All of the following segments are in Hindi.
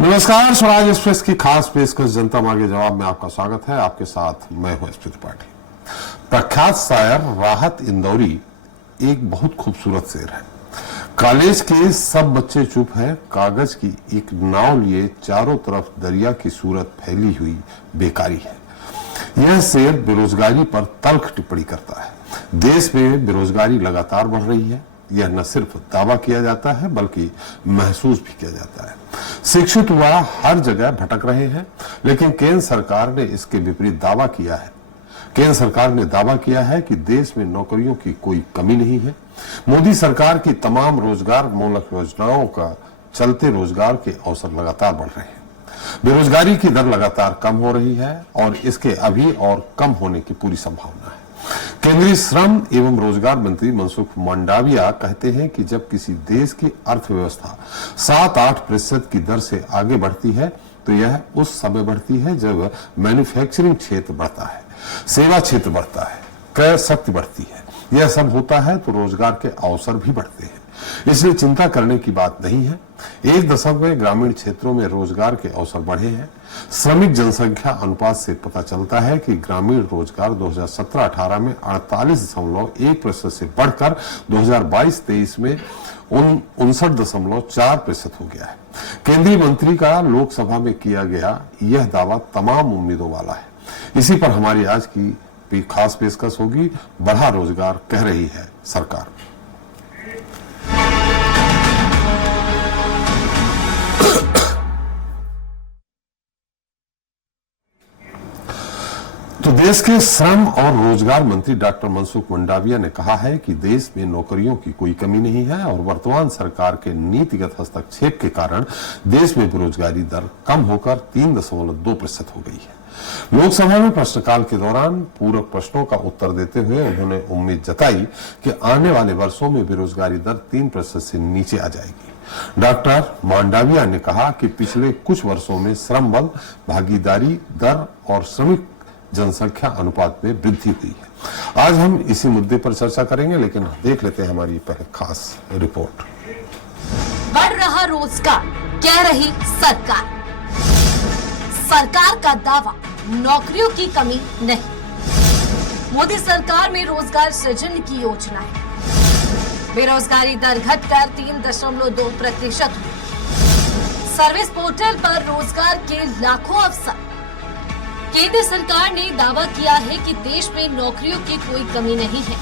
नमस्कार, स्वराज एक्सप्रेस की खास पेशकश जनता मांगे जवाब में आपका स्वागत है। आपके साथ मैं हूं एसपी त्रिपाठी। प्रख्यात शायर राहत इंदौरी एक बहुत खूबसूरत शेर है। कॉलेज के सब बच्चे चुप हैं, कागज की एक नाव लिए चारों तरफ दरिया की सूरत फैली हुई बेकारी है। यह शेर बेरोजगारी पर तल्ख टिप्पणी करता है। देश में बेरोजगारी लगातार बढ़ रही है। यह न सिर्फ दावा किया जाता है बल्कि महसूस भी किया जाता है। शिक्षित युवा हर जगह भटक रहे हैं, लेकिन केंद्र सरकार ने इसके विपरीत दावा किया है। केंद्र सरकार ने दावा किया है कि देश में नौकरियों की कोई कमी नहीं है। मोदी सरकार की तमाम रोजगार मूलक योजनाओं का चलते रोजगार के अवसर लगातार बढ़ रहे हैं। बेरोजगारी की दर लगातार कम हो रही है और इसके अभी और कम होने की पूरी संभावना है। केंद्रीय श्रम एवं रोजगार मंत्री मनसुख मांडविया कहते हैं कि जब किसी देश की अर्थव्यवस्था 7-8% की दर से आगे बढ़ती है तो यह उस समय बढ़ती है जब मैन्युफैक्चरिंग क्षेत्र बढ़ता है, सेवा क्षेत्र बढ़ता है, क्रय शक्ति बढ़ती है। यह सब होता है तो रोजगार के अवसर भी बढ़ते हैं। इसलिए चिंता करने की बात नहीं है। एक दशक में ग्रामीण क्षेत्रों में रोजगार के अवसर बढ़े हैं। श्रमिक जनसंख्या अनुपात से पता चलता है कि ग्रामीण रोजगार 2017-18 में 48.1% से बढ़कर 2022-23 में 59.4% हो गया है। केंद्रीय मंत्री का लोकसभा में किया गया यह दावा तमाम उम्मीदों वाला है। इसी पर हमारी आज की खास पेशकश होगी, बढ़ा रोजगार कह रही है सरकार। तो देश के श्रम और रोजगार मंत्री डॉक्टर मनसुख मांडविया ने कहा है कि देश में नौकरियों की कोई कमी नहीं है और वर्तमान सरकार के नीतिगत हस्तक्षेप के कारण देश में बेरोजगारी दर कम होकर 3.2% हो गई है। लोकसभा में प्रश्नकाल के दौरान पूरक प्रश्नों का उत्तर देते हुए उन्होंने उम्मीद जताई कि आने वाले वर्षों में बेरोजगारी दर 3% से नीचे आ जाएगी। डॉक्टर मांडविया ने कहा कि पिछले कुछ वर्षों में श्रम बल भागीदारी दर और श्रमिक जनसंख्या अनुपात में वृद्धि हुई है। आज हम इसी मुद्दे पर चर्चा करेंगे, लेकिन देख लेते हैं हमारी पहले खास रिपोर्ट। बढ़ रहा रोजगार, कह रही सरकार। सरकार का दावा, नौकरियों की कमी नहीं। मोदी सरकार में रोजगार सृजन की योजना है। बेरोजगारी दर घटकर 3.2% हुई। सर्विस पोर्टल पर रोजगार के लाखों अवसर। केंद्र सरकार ने दावा किया है कि देश में नौकरियों की कोई कमी नहीं है।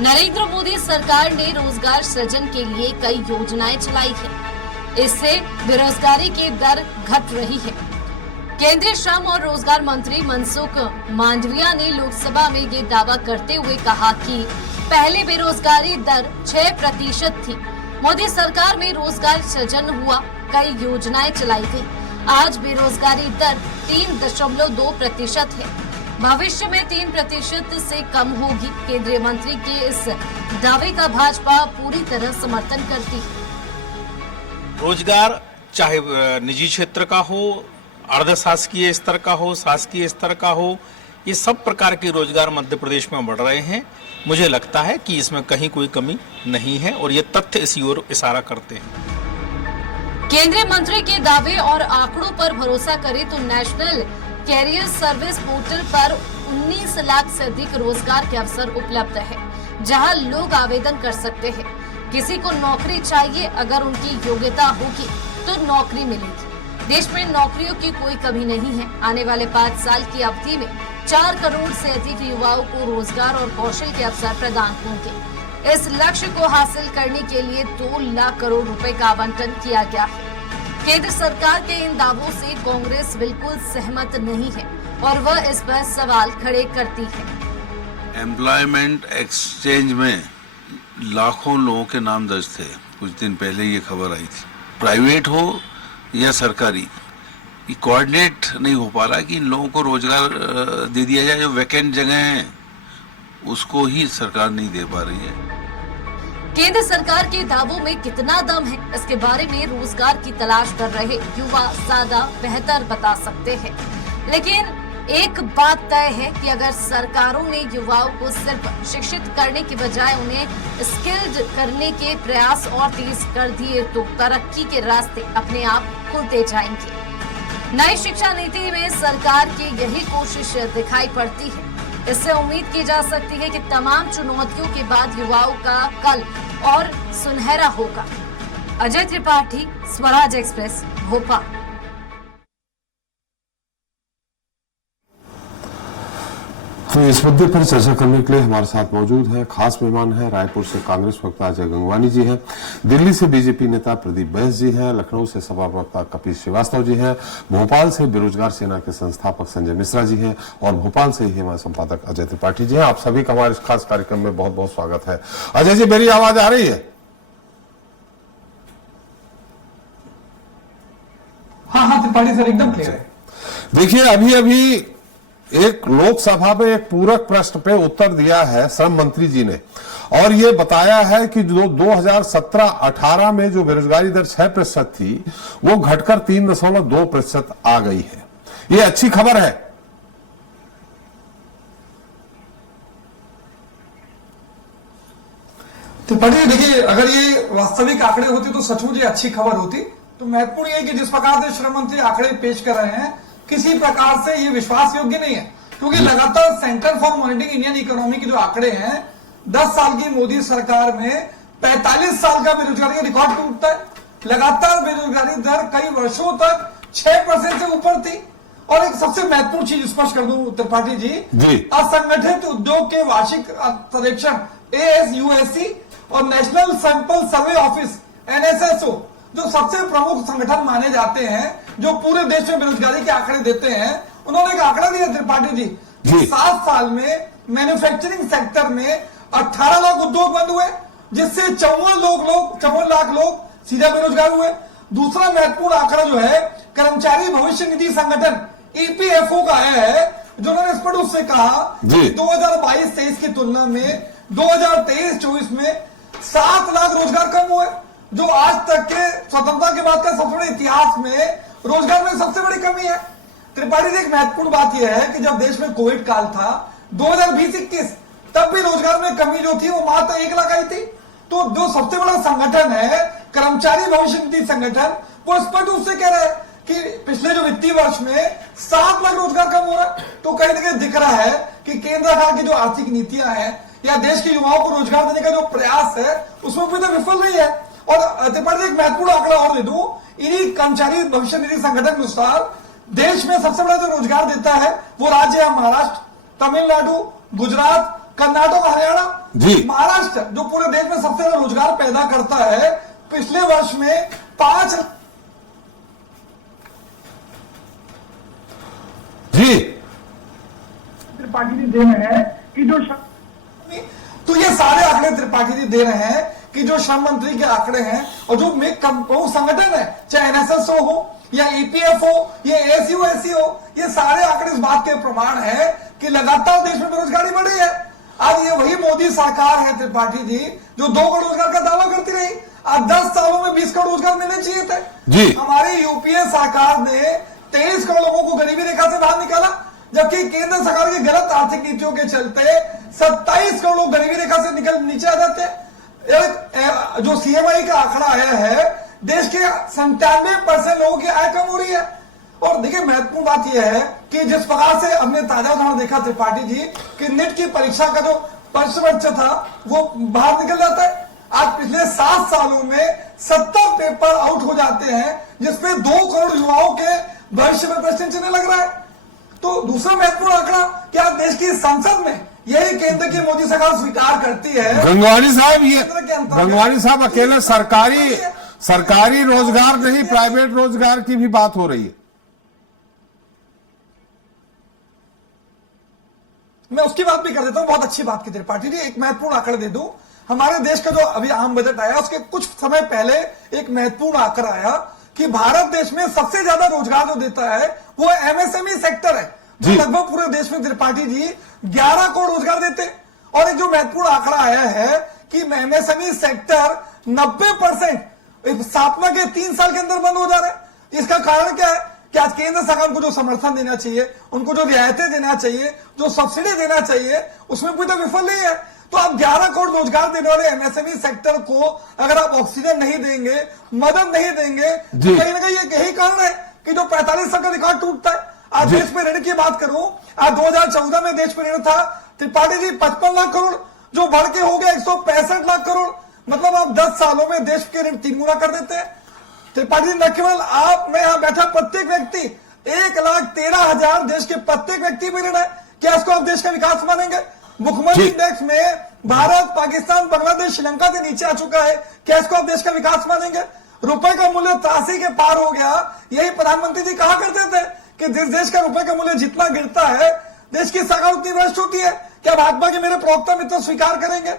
नरेंद्र मोदी सरकार ने रोजगार सृजन के लिए कई योजनाएं चलाई है। इससे बेरोजगारी की दर घट रही है। केंद्रीय श्रम और रोजगार मंत्री मनसुख मांडविया ने लोकसभा में ये दावा करते हुए कहा कि पहले बेरोजगारी दर 6% थी। मोदी सरकार में रोजगार सृजन हुआ, कई योजनाएं चलाई गई। आज बेरोजगारी दर 3.2% है। भविष्य में 3% से कम होगी। केंद्रीय मंत्री के इस दावे का भाजपा पूरी तरह समर्थन करती है। रोजगार चाहे निजी क्षेत्र का हो, अर्ध शासकीय स्तर का हो, शासकीय स्तर का हो, ये सब प्रकार के रोजगार मध्य प्रदेश में बढ़ रहे हैं। मुझे लगता है कि इसमें कहीं कोई कमी नहीं है और ये तथ्य इसी ओर इशारा करते हैं। केंद्रीय मंत्री के दावे और आंकड़ों पर भरोसा करें तो नेशनल कैरियर सर्विस पोर्टल पर 19 लाख से अधिक रोजगार के अवसर उपलब्ध है, जहां लोग आवेदन कर सकते हैं। किसी को नौकरी चाहिए, अगर उनकी योग्यता होगी तो नौकरी मिलेगी। देश में नौकरियों की कोई कमी नहीं है। आने वाले 5 साल की अवधि में 4 करोड़ से अधिक युवाओं को रोजगार और कौशल के अवसर प्रदान होंगे। इस लक्ष्य को हासिल करने के लिए 2 लाख करोड़ रुपए का आवंटन किया गया है। केंद्र सरकार के इन दावों से कांग्रेस बिल्कुल सहमत नहीं है और वह इस पर सवाल खड़े करती है। एम्प्लॉयमेंट एक्सचेंज में लाखों लोगों के नाम दर्ज थे। कुछ दिन पहले ये खबर आई थी। प्राइवेट हो या सरकारी, ये कोऑर्डिनेट नहीं हो पा रहा कि इन लोगों को रोजगार दे दिया जाए। जो वैकेंट जगह हैं उसको ही सरकार नहीं दे पा रही है। केंद्र सरकार के दावों में कितना दम है, इसके बारे में रोजगार की तलाश कर रहे युवा ज्यादा बेहतर बता सकते हैं। लेकिन एक बात तय है कि अगर सरकारों ने युवाओं को सिर्फ शिक्षित करने की बजाय उन्हें स्किल्ड करने के प्रयास और तेज कर दिए तो तरक्की के रास्ते अपने आप खुलते जाएंगे। नई शिक्षा नीति में सरकार की यही कोशिश दिखाई पड़ती है। इससे उम्मीद की जा सकती है कि तमाम चुनौतियों के बाद युवाओं का कल और सुनहरा होगा। अजय त्रिपाठी, स्वराज एक्सप्रेस, भोपाल। तो इस मुद्दे पर चर्चा करने के लिए हमारे साथ मौजूद है खास मेहमान है, रायपुर से कांग्रेस प्रवक्ता अजय गंगवानी जी हैं, दिल्ली से बीजेपी नेता प्रदीप बैस जी हैं, लखनऊ से सपा प्रवक्ता कपिल श्रीवास्तव जी हैं, भोपाल से बेरोजगार सेना के संस्थापक संजय मिश्रा जी हैं और भोपाल से ही हमारे संपादक अजय त्रिपाठी जी हैं। आप सभी का हमारे इस खास कार्यक्रम में बहुत बहुत स्वागत है। अजय जी, मेरी आवाज आ रही है? हाँ त्रिपाठी सर, एकदम क्लियर है। देखिए, अभी एक लोकसभा में एक पूरक प्रश्न पे उत्तर दिया है श्रम मंत्री जी ने और ये बताया है कि जो 2017-18 में जो बेरोजगारी दर 6% थी वो घटकर 3.2% आ गई है। ये अच्छी खबर है। त्रिपाठी, देखिए, अगर ये वास्तविक आंकड़े होते तो सचमुच ये अच्छी खबर होती। तो महत्वपूर्ण ये कि जिस प्रकार से श्रम मंत्री आंकड़े पेश कर रहे हैं, किसी प्रकार से ये विश्वास योग्य नहीं है, क्योंकि लगातार centre for monitoring Indian economy के जो आंकड़े हैं, 10 साल की मोदी सरकार में 45 साल का बेरोजगारी का रिकॉर्ड टूटता है। लगातार बेरोजगारी दर कई वर्षों तक 6% से ऊपर थी। और एक सबसे महत्वपूर्ण चीज स्पष्ट कर दूं त्रिपाठी जी, असंगठित उद्योग के वार्षिक सर्वेक्षण ASUSC और national sample survey office NSSO, जो सबसे प्रमुख संगठन माने जाते हैं, जो पूरे देश में बेरोजगारी के आंकड़े देते हैं, उन्होंने एक आंकड़ा दिया त्रिपाठी जी, 7 साल में मैन्युफैक्चरिंग सेक्टर में 18 लाख उद्योग बंद हुए, जिससे 54 लाख लोग सीधा बेरोजगार हुए। दूसरा महत्वपूर्ण आंकड़ा जो है कर्मचारी भविष्य निधि संगठन EPFO का आया है, जो उन्होंने स्पष्ट रूप से कहा कि 2022-23 की तुलना में 2023-24 में 7 लाख रोजगार कम हुए, जो आज तक के स्वतंत्रता के बाद का सबसे बड़े इतिहास में रोजगार में सबसे बड़ी कमी है। त्रिपाठी जी, एक महत्वपूर्ण बात यह है कि जब देश में कोविड काल था 2020-21, तब भी रोजगार में कमी जो थी वो मात्र 1 लाख आई थी। तो जो सबसे बड़ा संगठन है कर्मचारी भविष्य निधि संगठन, वो स्पष्ट रूप से कह रहा है कि पिछले जो वित्तीय वर्ष में 7 लाख रोजगार कम हो रहा है। तो कहीं ना कहीं दिख रहा है कि केंद्र सरकार की जो आर्थिक नीतियां हैं या देश के युवाओं को रोजगार देने का जो प्रयास है, उसमें भी तो विफल नहीं है। और त्रिपाठी, एक महत्वपूर्ण आंकड़ा और दे दूं, इन्हीं कर्मचारी भविष्य निधि संगठन के अनुसार देश में सबसे बड़ा जो रोजगार देता है वो राज्य है महाराष्ट्र, तमिलनाडु, गुजरात, कर्नाटक, हरियाणा। महाराष्ट्र जो पूरे देश में सबसे ज्यादा रोजगार पैदा करता है, पिछले वर्ष में 5 त्रिपाठी जी दे रहे हैं कि जो तो ये सारे आंकड़े त्रिपाठी जी दे रहे हैं कि जो श्रम मंत्री के आंकड़े हैं और जो संगठन है, चाहे NSSO हो या EPFO या ASUSC हो, ये सारे आंकड़े इस बात के प्रमाण है कि लगातार देश में बेरोजगारी बढ़ी है। आज ये वही मोदी सरकार है त्रिपाठी जी, जो 2 करोड़ रोजगार का दावा करती रही। आज 10 सालों में 20 करोड़ रोजगार मिलने चाहिए थे। हमारी यूपीए सरकार ने 23 करोड़ लोगों को गरीबी रेखा से बाहर निकाला, जबकि केंद्र सरकार की गलत आर्थिक नीतियों के चलते 27 करोड़ लोग गरीबी रेखा से निकल नीचे आ जाते हैं। जो CMI का आंकड़ा आया है, देश के 97% लोगों की आय कम हो रही है। और देखिए, महत्वपूर्ण बात यह है कि जिस प्रकार से हमने ताजा उदाहरण देखा त्रिपाठी जी कि नीट की परीक्षा का जो प्रश्न था वो बाहर निकल जाता है। आज पिछले 7 सालों में 70 पेपर आउट हो जाते हैं, जिसपे 2 करोड़ युवाओं के भविष्य में प्रश्न चिन्ह लग रहा है। तो दूसरा महत्वपूर्ण आंकड़ा कि आज देश की संसद में यही केंद्र की मोदी सरकार स्वीकार करती है। गंगवानी साहब, अकेले सरकारी रोजगार नहीं, प्राइवेट रोजगार की भी बात हो रही है। मैं उसकी बात भी कर देता हूं, बहुत अच्छी बात की त्रिपाठी जी। एक महत्वपूर्ण आंकड़ा दे दूं, हमारे देश का जो अभी आम बजट आया उसके कुछ समय पहले एक महत्वपूर्ण आंकड़ा आया कि भारत देश में सबसे ज्यादा रोजगार जो देता है वो MSME सेक्टर है, जो लगभग पूरे देश में त्रिपाठी जी 11 करोड़ रोजगार देते। और एक जो महत्वपूर्ण आंकड़ा आया है कि MSME सेक्टर 90% स्थापना के 3 साल के अंदर बंद हो जा रहा है। इसका कारण क्या है कि आज केंद्र सरकार को जो समर्थन देना चाहिए, उनको जो रियायतें देना चाहिए, जो सब्सिडी देना चाहिए, उसमें पूरी तरह विफल नहीं है। तो आप 11 करोड़ रोजगार देने वाले एमएसएमई सेक्टर को अगर आप ऑक्सीजन नहीं देंगे, मदद नहीं देंगे, तो कहीं ना कहीं यही कारण है कि जो 45 साल का रिकॉर्ड टूटता है। आज देश में ऋण की बात करूं, आज 2014 में देश में ऋण था त्रिपाठी जी 55 लाख करोड़, जो बढ़ के हो गया 165 लाख करोड़। मतलब आप 10 सालों में देश के ऋण 3 गुना कर देते हैं। त्रिपाठी जी, न केवल आप, मैं यहां बैठा प्रत्येक व्यक्ति 1,13,000 देश के प्रत्येक व्यक्ति में ऋण है। क्या इसको आप देश का विकास मानेंगे? भुखमरी इंडेक्स में भारत, पाकिस्तान, बांग्लादेश, श्रीलंका से नीचे आ चुका है। क्या इसको आप देश का विकास मानेंगे? रुपए का मूल्य 83 के पार हो गया। यही प्रधानमंत्री जी कहा करते थे कि जिस देश का रुपए का मूल्य जितना गिरता है, देश की सरकार उतनी भ्रष्ट होती है। क्या भाजपा के मेरे प्रवक्ता मित्र स्वीकार करेंगे?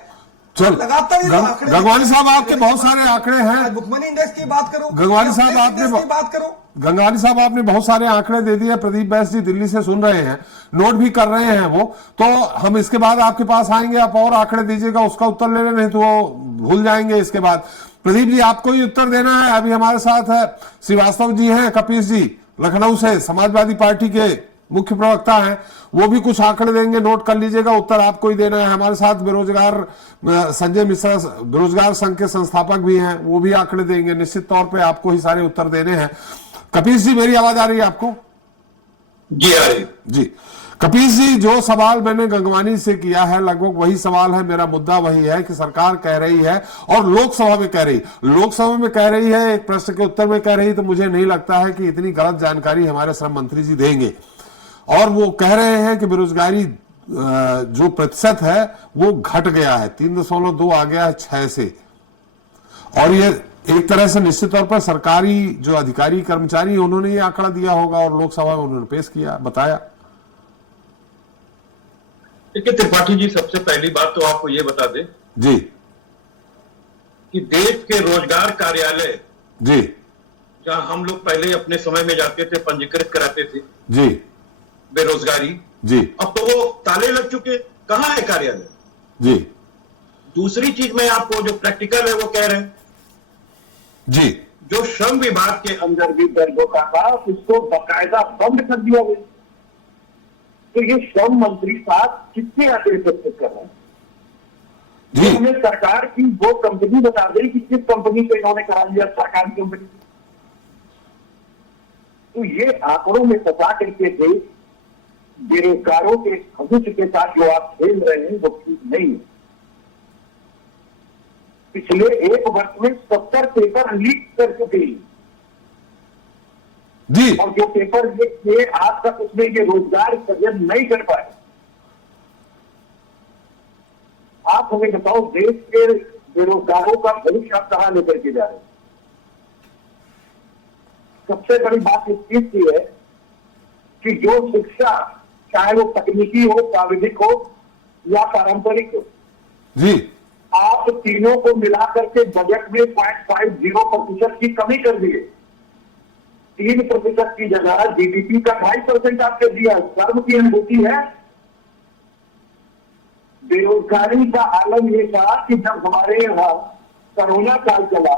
चल लगातार गंगवानी साहब, आपके बहुत सारे आंकड़े हैं। भुखमरी इंडेक्स की बात करो, गंगवानी साहब आपने बात करो, गंगवानी साहब आपने बहुत सारे आंकड़े दे दिए। प्रदीप बैस जी दिल्ली से सुन रहे हैं, नोट भी कर रहे हैं वो, तो हम इसके बाद आपके पास आएंगे, आप और आंकड़े दीजिएगा, उसका उत्तर ले लें, नहीं तो वो भूल जाएंगे इसके बाद। प्रदीप जी, आपको ही उत्तर देना है। अभी हमारे साथ है श्रीवास्तव जी हैं, कपीश जी लखनऊ से, समाजवादी पार्टी के मुख्य प्रवक्ता हैं, वो भी कुछ आंकड़े देंगे, नोट कर लीजिएगा, उत्तर आपको ही देना है। हमारे साथ बेरोजगार संजय मिश्रा, बेरोजगार संघ के संस्थापक भी हैं, वो भी आंकड़े देंगे। निश्चित तौर पे आपको ही सारे उत्तर देने हैं। कपीश जी, मेरी आवाज आ रही है आपको? जी आ रही जी। कपीश जी, जो सवाल मैंने गंगवानी से किया है लगभग वही सवाल है। मेरा मुद्दा वही है कि सरकार कह रही है और लोकसभा में कह रही है, एक प्रश्न के उत्तर में कह रही, तो मुझे नहीं लगता है कि इतनी गलत जानकारी हमारे श्रम मंत्री जी देंगे। और वो कह रहे हैं कि बेरोजगारी जो प्रतिशत है वो घट गया है, 3.2 आ गया है 6 से। और ये एक तरह से निश्चित तौर पर सरकारी जो अधिकारी कर्मचारी उन्होंने ये आंकड़ा दिया होगा और लोकसभा में उन्होंने पेश किया, बताया। देखिए त्रिपाठी जी, सबसे पहली बात तो आपको ये बता दें जी कि देश के रोजगार कार्यालय, जी, जहां हम लोग पहले अपने समय में जाते थे, पंजीकृत कराते थे जी, बेरोजगारी, जी, अब तो वो ताले लग चुके, कहां है कार्यालय? जी, दूसरी चीज मैं आपको जो प्रैक्टिकल है वो कह रहे हैं, जी, जो श्रम विभाग के अंदर भी दर्ज होता था उसको बाकायदा बंद कर दिया गया। तो ये श्रम मंत्री साहब कितने आंकड़े प्रस्तुत कर रहे हैं? जी, हमें सरकार की वो कंपनी बता दें कि किस कंपनी को इन्होंने करा लिया, सरकारी कंपनी। तो ये आंकड़ों में फंसा करके थे बेरोजगारों के भविष्य के साथ जो आप खेल रहे हैं वो ठीक नहीं है। पिछले 1 वर्ष में 70 पेपर लीक कर चुके हैं जी, और जो पेपर लीक किए आज तक उसमें ये रोजगार सृजन नहीं कर पाए। आप हमें बताओ, देश के बेरोजगारों का भविष्य आप कहां लेकर के जा रहे हैं? सबसे बड़ी बात इस चीज की है कि जो शिक्षा, चाहे वो तकनीकी हो, प्राविधिक हो या पारंपरिक हो, जी, आप तीनों को मिलाकर के बजट में 0.50% की कमी कर दिए। 3% की जगह जीडीपी का 2.5% आपने दिया। शर्म की अनुभूति है। बेरोजगारी का आलम यह था कि जब हमारे यहाँ कोरोना काल चला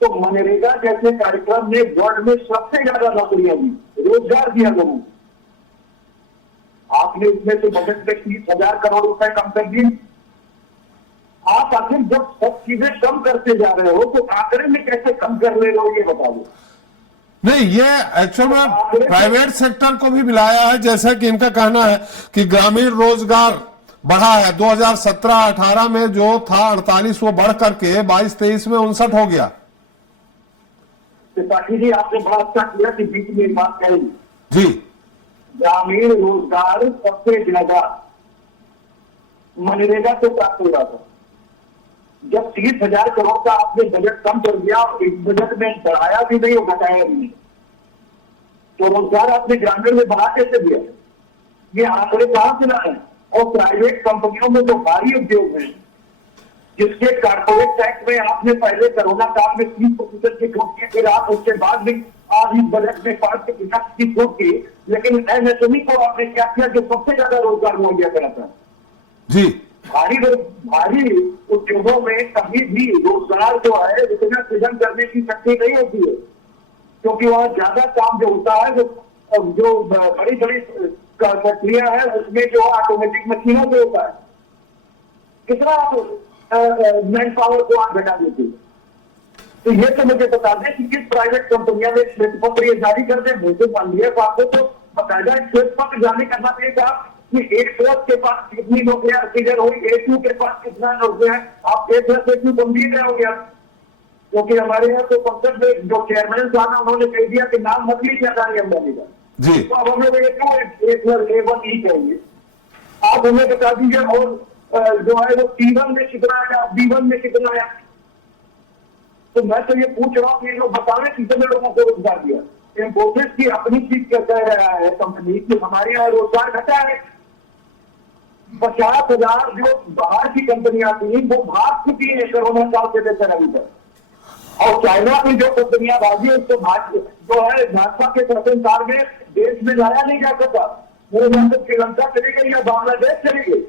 तो मनरेगा जैसे कार्यक्रम ने वर्ल्ड में सबसे ज्यादा नौकरियां दी, रोजगार दिया लोगों को। आपने इसमें से बजट में 30,000 करोड़ रुपए कम कर दिए। आप आखिर जब सब चीजें कम करते जा रहे हो तो आंकड़े में कैसे कम कर ले रहे हो ये बता दो। नहीं, ये एक्चुअल में प्राइवेट सेक्टर को भी मिलाया है, जैसा कि इनका कहना है कि ग्रामीण रोजगार बढ़ा है। 2017-18 में जो था 48, वो बढ़ करके 22-23 में 59 हो गया। त्रिपाठी जी, आपने बड़ा अच्छा किया कि बीच में एक बात कही जी, ग्रामीण रोजगार सबसे ज्यादा मनरेगा से प्राप्त हो रहा था। जब 30,000 करोड़ का आपने बजट कम कर दिया और इस बजट में बढ़ाया भी नहीं और घटाया भी नहीं, तो रोजगार आपने ग्रामीण में बढ़ा कैसे दिया? ये आंकड़े कहां से लाए? और प्राइवेट कंपनियों में जो भारी उद्योग हैं, जिसके कारपोरेट टैक्स में आपने पहले कोरोना काल में 30% की छूट की, फिर आप उसके बाद भी आज इस बजट में 5% की छूट की, लेकिन एमएसएमई को आपने क्या किया जो सबसे ज्यादा रोजगार मुहैया कराता है? जी, भारी उद्योगों में कभी भी रोजगार जो है इतना सृजन करने की शक्ति नहीं होती है। क्योंकि वहां ज्यादा काम जो होता है, जो बड़ी बड़ी फैक्ट्रियां हैं उसमें जो ऑटोमेटिक मशीनों से होता है, कितना मैन पावर को आप घटा देते हैं। तो ये तो मुझे बता दें कि किस प्राइवेट कंपनियां ने श्वेत पत्र ये जारी कर दे, मुझे मान लिया तो आपको तो बकायदा श्वेत पत्र जारी करना चाहिए था कि A4 के पास कितनी नौकरियां सीजन हुई, A2 के पास कितना नौकरियां, आप A+A2 गंभीर हो गया। क्योंकि हमारे यहाँ तो संसद में जो चेयरमैन साहब उन्होंने कह दिया कि नाम मत लीजिए अदानी अंबानी का, जी तो अब हमें A1 ही चाहिए। आप हमें बता दीजिए और जो है वो T1 में कितना आया, B1 में कितना आया। तो मैं तो ये पूछ रहा हूँ, ये लोग बताने कितने लोगों को रोजगार दिया। इन्फोसिस की अपनी चीज कह रहा है कंपनी की हमारे यहाँ रोजगार घटा है। 50,000 जो बाहर की कंपनियां थी वो भाग चुकी है कोरोना काल से लेकर अभी तक। और चाइना की जो कंपनियां भागी उसको जो है भाजपा के शासनकाल में देश में लाया नहीं जा सका, वो मतलब श्रीलंका चली गई या बांग्लादेश चली गई।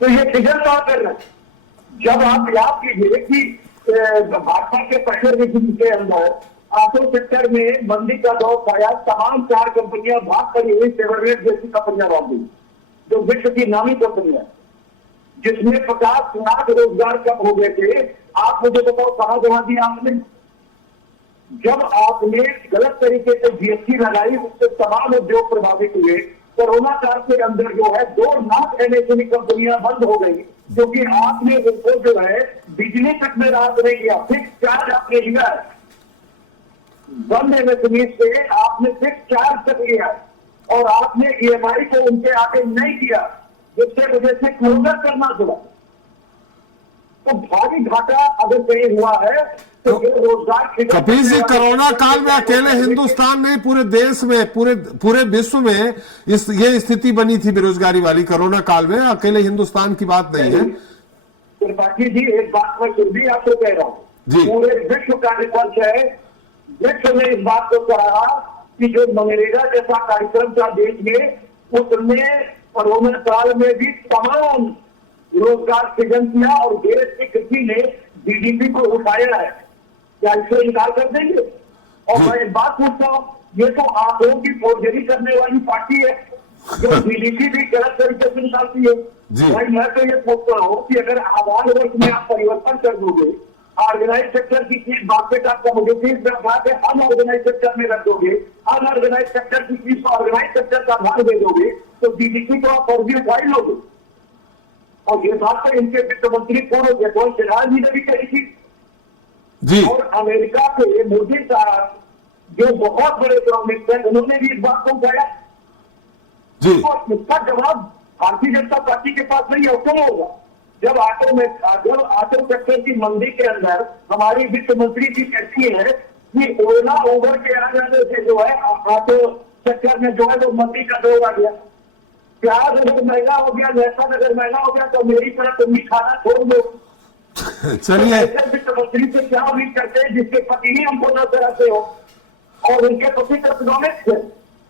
तो ये फिगर क्या कर रहे हैं? जब आप याद कीजिए कि भाजपा के पहले रिजिम के अंदर ऑटो सेक्टर में मंदी का दौर आया, तमाम 4 कंपनियां भाग पड़ी हुई सेवरवेट जैसी कंपनियां भाग गई, जो विश्व की नामी कंपनियां, जिसमें 50 लाख रोजगार कम हो गए थे। आप मुझे बताओ कहां जमा दिया आपने? जब आपने गलत तरीके से GST लगाई, उससे तमाम उद्योग प्रभावित हुए। कोरोना काल के अंदर जो है 2 लाख MSME कंपनियां बंद हो गई, क्योंकि आपने उनको जो है बिजली तक में राहत नहीं दिया। फिक्स चार्ज आपने लिया है, बंद MSME से आपने फिक्स चार्ज तक लिया और आपने EMI को उनके आगे नहीं किया, जिससे वजह से क्लोजर करना पड़ा। तो भारी घाटा अगर कहीं हुआ है तो ये रोजगार। कपिल जी, कोरोना काल में अकेले हिंदुस्तान नहीं, पूरे देश में, पूरे विश्व में ये स्थिति बनी थी बेरोजगारी वाली। कोरोना काल में अकेले हिंदुस्तान की बात नहीं है। त्रिपाठी जी, एक बात मैं फिर भी आपको कह रहा हूँ, पूरे विश्व का रिसर्च है, विश्व ने इस बात को कहा कि जो मनरेगा जैसा कार्यक्रम था देश में, उसमें कोरोना काल में भी तमाम रोजगार सृजन किया और देश की कृषि ने GDP को उठाया है। क्या इससे इनकार कर देंगे? और मैं एक बात पूछता हूँ, ये तो आंकड़ों की फोर्जरी करने वाली पार्टी है जो GDP भी गलत तरीके से निकालती है। भाई मैं तो ये पूछता हूँ कि अगर आधार वर्ष में आप परिवर्तन कर दोगे, ऑर्गेनाइज सेक्टर की चीज बास्केट आपका मुझे चीज अनऑर्गेनाइज सेक्टर में रख दोगे, अनऑर्गेनाइज सेक्टर की चीज ऑर्गेनाइज सेक्टर का भाग दे दोगे, तो GDP को आप फर्जी उठाई लोगे। और ये बात तो इनके वित्त मंत्री पूर्व जयपाल सिन्हा जी ने भी कही थी जी। और अमेरिका के मोदी साहब जो बहुत बड़े इकोनॉमिस्ट हैं, उन्होंने भी इस बात को उठाया जी। और इसका जवाब भारतीय जनता पार्टी के पास नहीं है। क्यों होगा? जब ऑटो सेक्टर की मंदी के अंदर हमारी वित्त मंत्री जी कहती है कि ओला ओवर के आ जाने से जो है ऑटो सेक्टर में जो है वो मंदी का दौर आ गया। प्याज अगर महंगा हो गया, लहसुन अगर महंगा हो गया, तो मेरी तरह तुम भी खाना छोड़ दो। चलिए, वित्त मंत्री से क्या उम्मीद करते हैं जिसके पति ही हमको न कराते हो, और उनके पति का इकोनॉमिक्स है।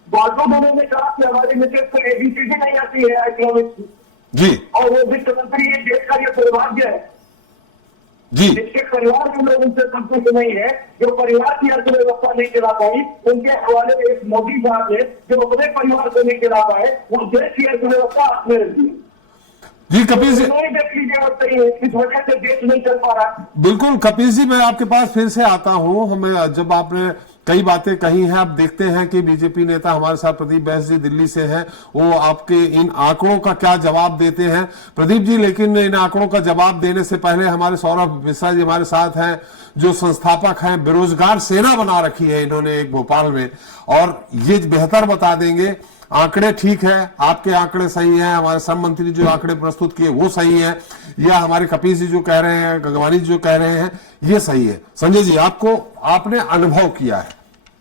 बाजू उन्होंने कहा कि हमारी मिसेज को ABCD नहीं आती है इकोनॉमिक्स की जी, और वो वित्त मंत्री ये देश का ये सौभाग्य है जी। जिसके परिवार के लोग उनसे संतुष्ट नहीं है, जो परिवार की अर्थव्यवस्था नहीं चला पाई, उनके हवाले एक मोदी साहब है जो अपने परिवार को नहीं चला पाए, वो देश की अर्थव्यवस्था हाथ में रख दी। जी कपिल जी, इस वजह से देश नहीं चल पा रहा। बिल्कुल कपिल जी, मैं आपके पास फिर से आता हूं। हमें जब आपने कई बातें कही हैं, आप देखते हैं कि बीजेपी नेता हमारे साथ प्रदीप बैस जी दिल्ली से हैं, वो आपके इन आंकड़ों का क्या जवाब देते हैं प्रदीप जी। लेकिन इन आंकड़ों का जवाब देने से पहले हमारे सौरभ मिश्रा जी हमारे साथ हैं, जो संस्थापक हैं, बेरोजगार सेना बना रखी है इन्होंने एक भोपाल में, और ये बेहतर बता देंगे। आंकड़े ठीक है, आपके आंकड़े सही हैं, हमारे श्रम मंत्री जो आंकड़े प्रस्तुत किए वो सही है, या हमारे कपिल जी जो कह रहे हैं, गंगवानी जी जो कह रहे हैं, ये सही है। संजय जी, आपने अनुभव किया है,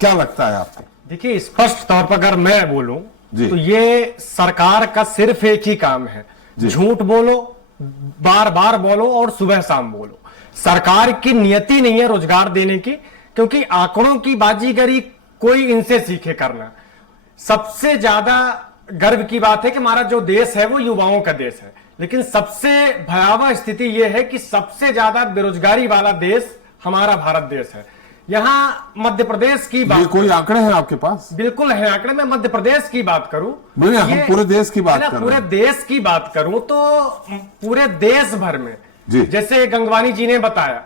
क्या लगता है आपको? देखिए, स्पष्ट तौर पर अगर मैं बोलूं तो ये सरकार का सिर्फ एक ही काम है, झूठ बोलो, बार बार बोलो और सुबह शाम बोलो। सरकार की नियति नहीं है रोजगार देने की, क्योंकि आंकड़ों की बाजीगरी कोई इनसे सीखे करना। सबसे ज्यादा गर्व की बात है कि हमारा जो देश है वो युवाओं का देश है, लेकिन सबसे भयावह स्थिति यह है कि सबसे ज्यादा बेरोजगारी वाला देश हमारा भारत देश है। यहाँ मध्य प्रदेश की ये बात, कोई आंकड़े हैं आपके पास? बिल्कुल है आंकड़े। मैं मध्य प्रदेश की बात करूं, नहीं, हम पूरे देश की बात कर रहे हैं। पूरे देश की बात करूं तो पूरे देश भर में जी। जैसे गंगवानी जी ने बताया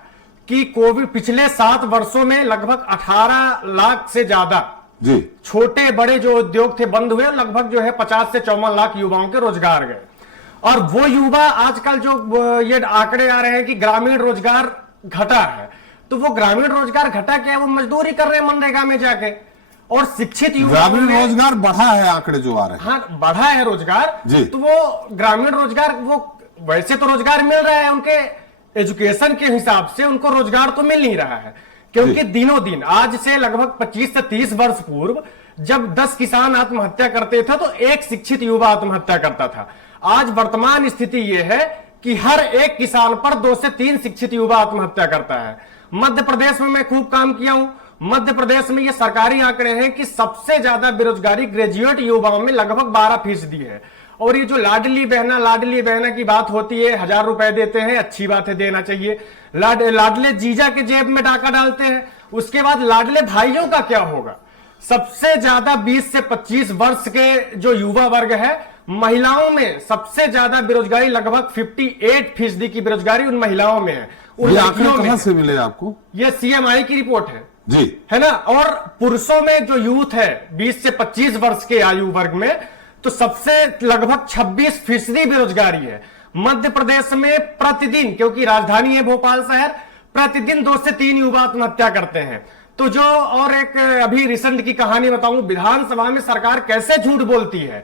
कि कोविड पिछले 7 वर्षों में लगभग 18 लाख से ज्यादा जी छोटे बड़े जो उद्योग थे बंद हुए, और लगभग जो है 50 से 54 लाख युवाओं के रोजगार गए। और वो युवा आजकल जो ये आंकड़े आ रहे हैं कि ग्रामीण रोजगार घटा है, तो वो ग्रामीण रोजगार घटा क्या है, वो मजदूरी कर रहे हैं मनरेगा में जाके। और शिक्षित युवा, ग्रामीण रोजगार बढ़ा है, आंकड़े जो आ रहे हैं। हाँ, बढ़ा है रोजगार जी। तो वो ग्रामीण रोजगार, वो वैसे तो रोजगार मिल रहा है, उनके एजुकेशन के हिसाब से उनको रोजगार तो मिल नहीं रहा है, क्योंकि दिनों दिन, आज से लगभग 25 से 30 वर्ष पूर्व जब 10 किसान आत्महत्या करते थे तो एक शिक्षित युवा आत्महत्या करता था। आज वर्तमान स्थिति यह है कि हर एक किसान पर 2 से 3 शिक्षित युवा आत्महत्या करता है। मध्य प्रदेश में मैं खूब काम किया हूं। मध्य प्रदेश में ये सरकारी आंकड़े हैं कि सबसे ज्यादा बेरोजगारी ग्रेजुएट युवाओं में लगभग 12% है। और ये जो लाडली बहना की बात होती है, 1000 रुपए देते हैं, अच्छी बात है, देना चाहिए। लाडले जीजा के जेब में डाका डालते हैं। उसके बाद लाडले भाइयों का क्या होगा? सबसे ज्यादा 20 से 25 वर्ष के जो युवा वर्ग है, महिलाओं में सबसे ज्यादा बेरोजगारी, लगभग 58% की बेरोजगारी उन महिलाओं में है। ये आंकड़े कहां से मिले आपको? ये सीएमआई की रिपोर्ट है जी, है ना। और पुरुषों में जो यूथ है 20 से 25 वर्ष के आयु वर्ग में, तो सबसे लगभग 26% बेरोजगारी है। मध्य प्रदेश में प्रतिदिन, क्योंकि राजधानी है भोपाल शहर, प्रतिदिन 2 से 3 युवा आत्महत्या करते हैं। तो जो, और एक अभी रिसेंट की कहानी बताऊं, विधानसभा में सरकार कैसे झूठ बोलती है।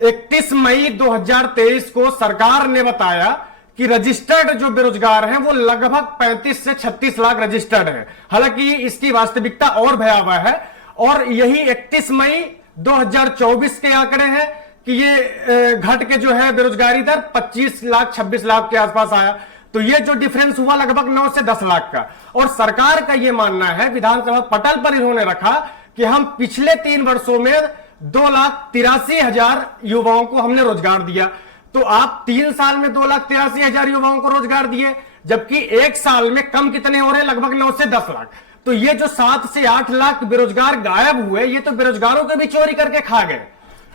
31 मई 2023 को सरकार ने बताया कि रजिस्टर्ड जो बेरोजगार हैं वो लगभग 35 से 36 लाख रजिस्टर्ड हैं। हालांकि इसकी वास्तविकता और भयावह है। और यही 31 मई 2024 के आंकड़े हैं कि ये घट के जो है बेरोजगारी दर 25 लाख 26 लाख के आसपास आया। तो ये जो डिफरेंस हुआ लगभग 9 से 10 लाख का। और सरकार का ये मानना है, विधानसभा पटल पर इन्होंने रखा कि हम पिछले 3 वर्षों में 2,83,000 युवाओं को हमने रोजगार दिया। तो आप 3 साल में 2,83,000 युवाओं को रोजगार दिए, जबकि 1 साल में कम कितने हो रहे हैं? लगभग 9 से 10 लाख। तो ये जो 7 से 8 लाख बेरोजगार गायब हुए, ये तो बेरोजगारों को भी चोरी करके खा गए।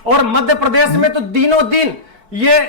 और मध्य प्रदेश में तो दिनों दिन, ये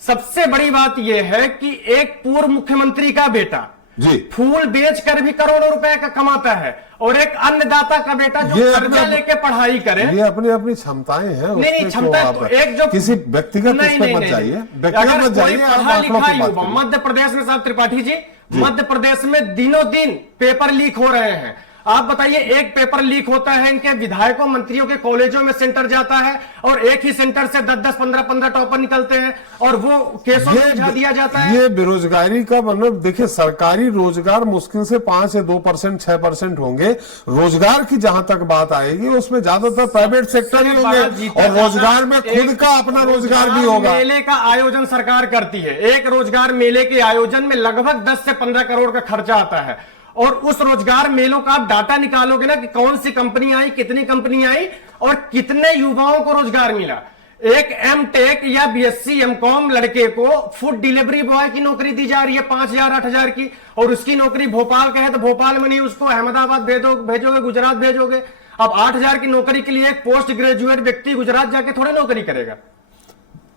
सबसे बड़ी बात यह है कि एक पूर्व मुख्यमंत्री का बेटा जी फूल बेचकर भी करोड़ों रुपए का कमाता है, और एक अन्नदाता का बेटा जो कर्जा लेके पढ़ाई करे। ये अपनी अपनी क्षमताएं हैं। नहीं, क्षमता तो एक जो किसी व्यक्तिगत मत जाइए, व्यक्तिगत मत जाइए। पढ़ा लिखा युवा मध्य प्रदेश में, साहब त्रिपाठी जी, मध्य प्रदेश में दिनों दिन पेपर लीक हो रहे हैं। आप बताइए, एक पेपर लीक होता है, इनके विधायकों मंत्रियों के कॉलेजों में सेंटर जाता है, और एक ही सेंटर से 10-10, 15-15 टॉपर निकलते हैं, और वो केसों में उलझा दिया जाता है। ये बेरोजगारी का मतलब देखिए, सरकारी रोजगार मुश्किल से 5 से 2%, 6% होंगे। रोजगार की जहां तक बात आएगी, उसमें ज्यादातर प्राइवेट सेक्टर ही होंगे, और रोजगार में खुद का अपना रोजगार भी होगा। मेले का आयोजन सरकार करती है। एक रोजगार मेले के आयोजन में लगभग 10 से 15 करोड़ का खर्चा आता है। और उस रोजगार मेलों का आप डाटा निकालोगे ना कि कौन सी कंपनी आई, कितनी कंपनी आई, और कितने युवाओं को रोजगार मिला। एक एमटेक या बीएससी एमकॉम लड़के को फूड डिलीवरी बॉय की नौकरी दी जा रही है 5,000 8,000 की, और उसकी नौकरी भोपाल का है तो भोपाल में नहीं, उसको अहमदाबाद भेजोगे, गुजरात भेजोगे। अब 8,000 की नौकरी के लिए एक पोस्ट ग्रेजुएट व्यक्ति गुजरात जाके थोड़ी नौकरी करेगा।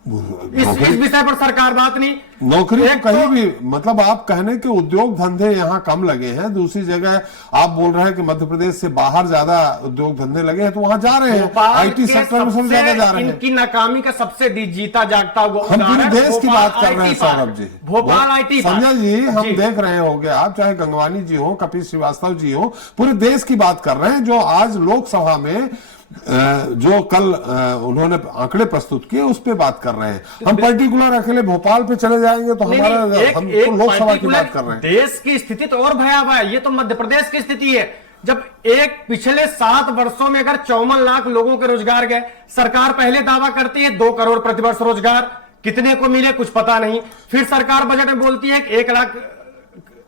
इस विषय पर सरकार बात नहीं। नौकरी तो कहीं भी, मतलब आप कहने के उद्योग धंधे यहाँ कम लगे हैं। दूसरी जगह आप बोल रहे हैं कि मध्य प्रदेश से बाहर ज्यादा उद्योग धंधे लगे हैं, तो वहां जा रहे हैं। आईटी सेक्टर में सब ज्यादा जा रहे हैं। इनकी नाकामी का सबसे जीता जागता हुआ हम पूरे देश की बात कर रहे हैं सौरभ जी, भोपाल आईटी। संजय जी, हम देख रहे होंगे, आप चाहे गंगवानी जी हो, कपिल श्रीवास्तव जी हो, पूरे देश की बात कर रहे हैं। जो आज लोकसभा में जो कल उन्होंने आंकड़े प्रस्तुत किए, उस पे बात कर रहे हैं हम। पर्टिकुलर अकेले भोपाल पे चले जाएंगे तो हमारा, हम तो लोकसभा की बात कर रहे हैं। देश की स्थिति तो और भयावह है। ये तो मध्य प्रदेश की स्थिति है। जब एक पिछले 7 वर्षों में अगर 54 लाख लोगों के रोजगार गए, सरकार पहले दावा करती है 2 करोड़ प्रतिवर्ष रोजगार, कितने को मिले कुछ पता नहीं। फिर सरकार बजट में बोलती है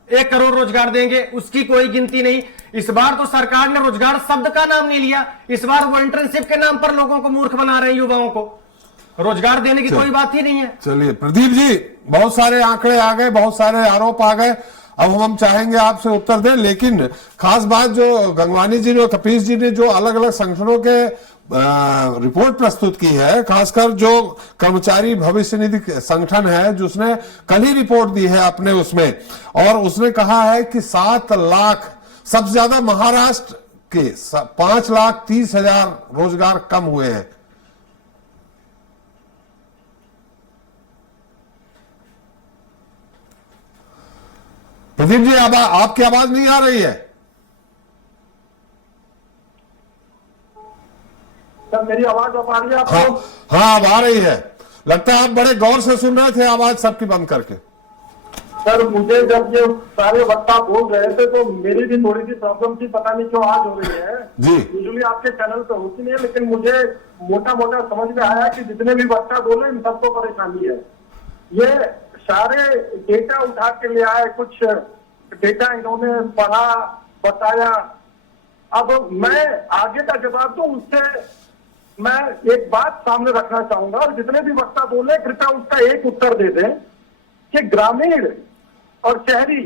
1 करोड़ रोजगार देंगे, उसकी कोई गिनती नहीं। इस बार तो सरकार ने रोजगार शब्द का नाम नहीं लिया। इस बार वो इंटर्नशिप के नाम पर लोगों को मूर्ख बना रहे हैं, युवाओं को रोजगार देने की कोई बात ही नहीं है। चलिए प्रदीप जी, बहुत सारे आंकड़े आ गए, बहुत सारे आरोप आ गए। अब हम चाहेंगे आपसे उत्तर दें, लेकिन खास बात जो गंगवानी जी ने, कपीस जी ने जो अलग अलग संगठनों के रिपोर्ट प्रस्तुत की है, खासकर जो कर्मचारी भविष्य निधि संगठन है जिसने कल ही रिपोर्ट दी है अपने उसमें, और उसने कहा है कि 7 लाख, सबसे ज्यादा महाराष्ट्र के 5,30,000 रोजगार कम हुए हैं। प्रदीप जी, आपकी आवाज नहीं आ रही है। सर मेरी आवाज अब आ रही है हाँ, आपको? हाँ अब आ रही है। लगता है आप बड़े गौर से सुन रहे थे, आवाज सबकी बंद करके। सर मुझे जब ये सारे वक्ता बोल रहे थे तो मेरी भी थोड़ी सी प्रॉब्लम थी, पता नहीं क्यों आज हो रही है जी। यूजुअली आपके चैनल पे होती नहीं है, लेकिन मुझे मोटा मोटा समझ में आया कि जितने भी वक्ता बोले इन सबको परेशानी है। ये सारे डेटा उठा के ले आए, कुछ डेटा इन्होंने पढ़ा, बताया। अब मैं आगे का जवाब दूं उससे मैं एक बात सामने रखना चाहूंगा, और जितने भी वक्ता बोले कृपया उसका एक उत्तर दे दें कि ग्रामीण और शहरी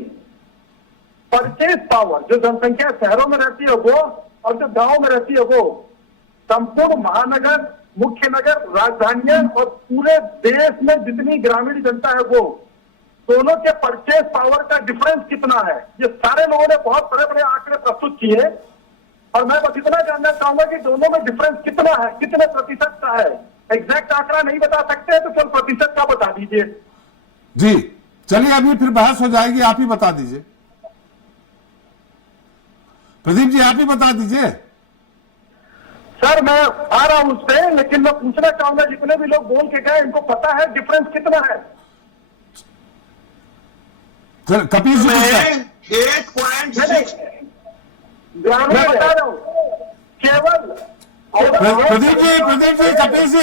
परचेज पावर, जो जनसंख्या शहरों में रहती है वो और जो गांव में रहती है वो, संपूर्ण महानगर, मुख्य नगर, राजधानियां और पूरे देश में जितनी ग्रामीण जनता है वो, दोनों के परचेज पावर का डिफरेंस कितना है, ये सारे लोगों ने बहुत बड़े बड़े आंकड़े प्रस्तुत किए। और मैं बस इतना जानना चाहूंगा कि दोनों में डिफरेंस कितना है, कितने प्रतिशत का है। एग्जैक्ट आंकड़ा नहीं बता सकते तो चल प्रतिशत का बता दीजिए। जी चलिए, अभी फिर बहस हो जाएगी, आप ही बता दीजिए। प्रदीप जी आप ही बता दीजिए। सर मैं आ रहा हूं उस पे, लेकिन मैं पूछना चाहूंगा जितने भी लोग बोल के गए इनको पता है डिफरेंस कितना है? कपिल जी ग्रामीण बता रहा हूँ केवल। प्रदीप जी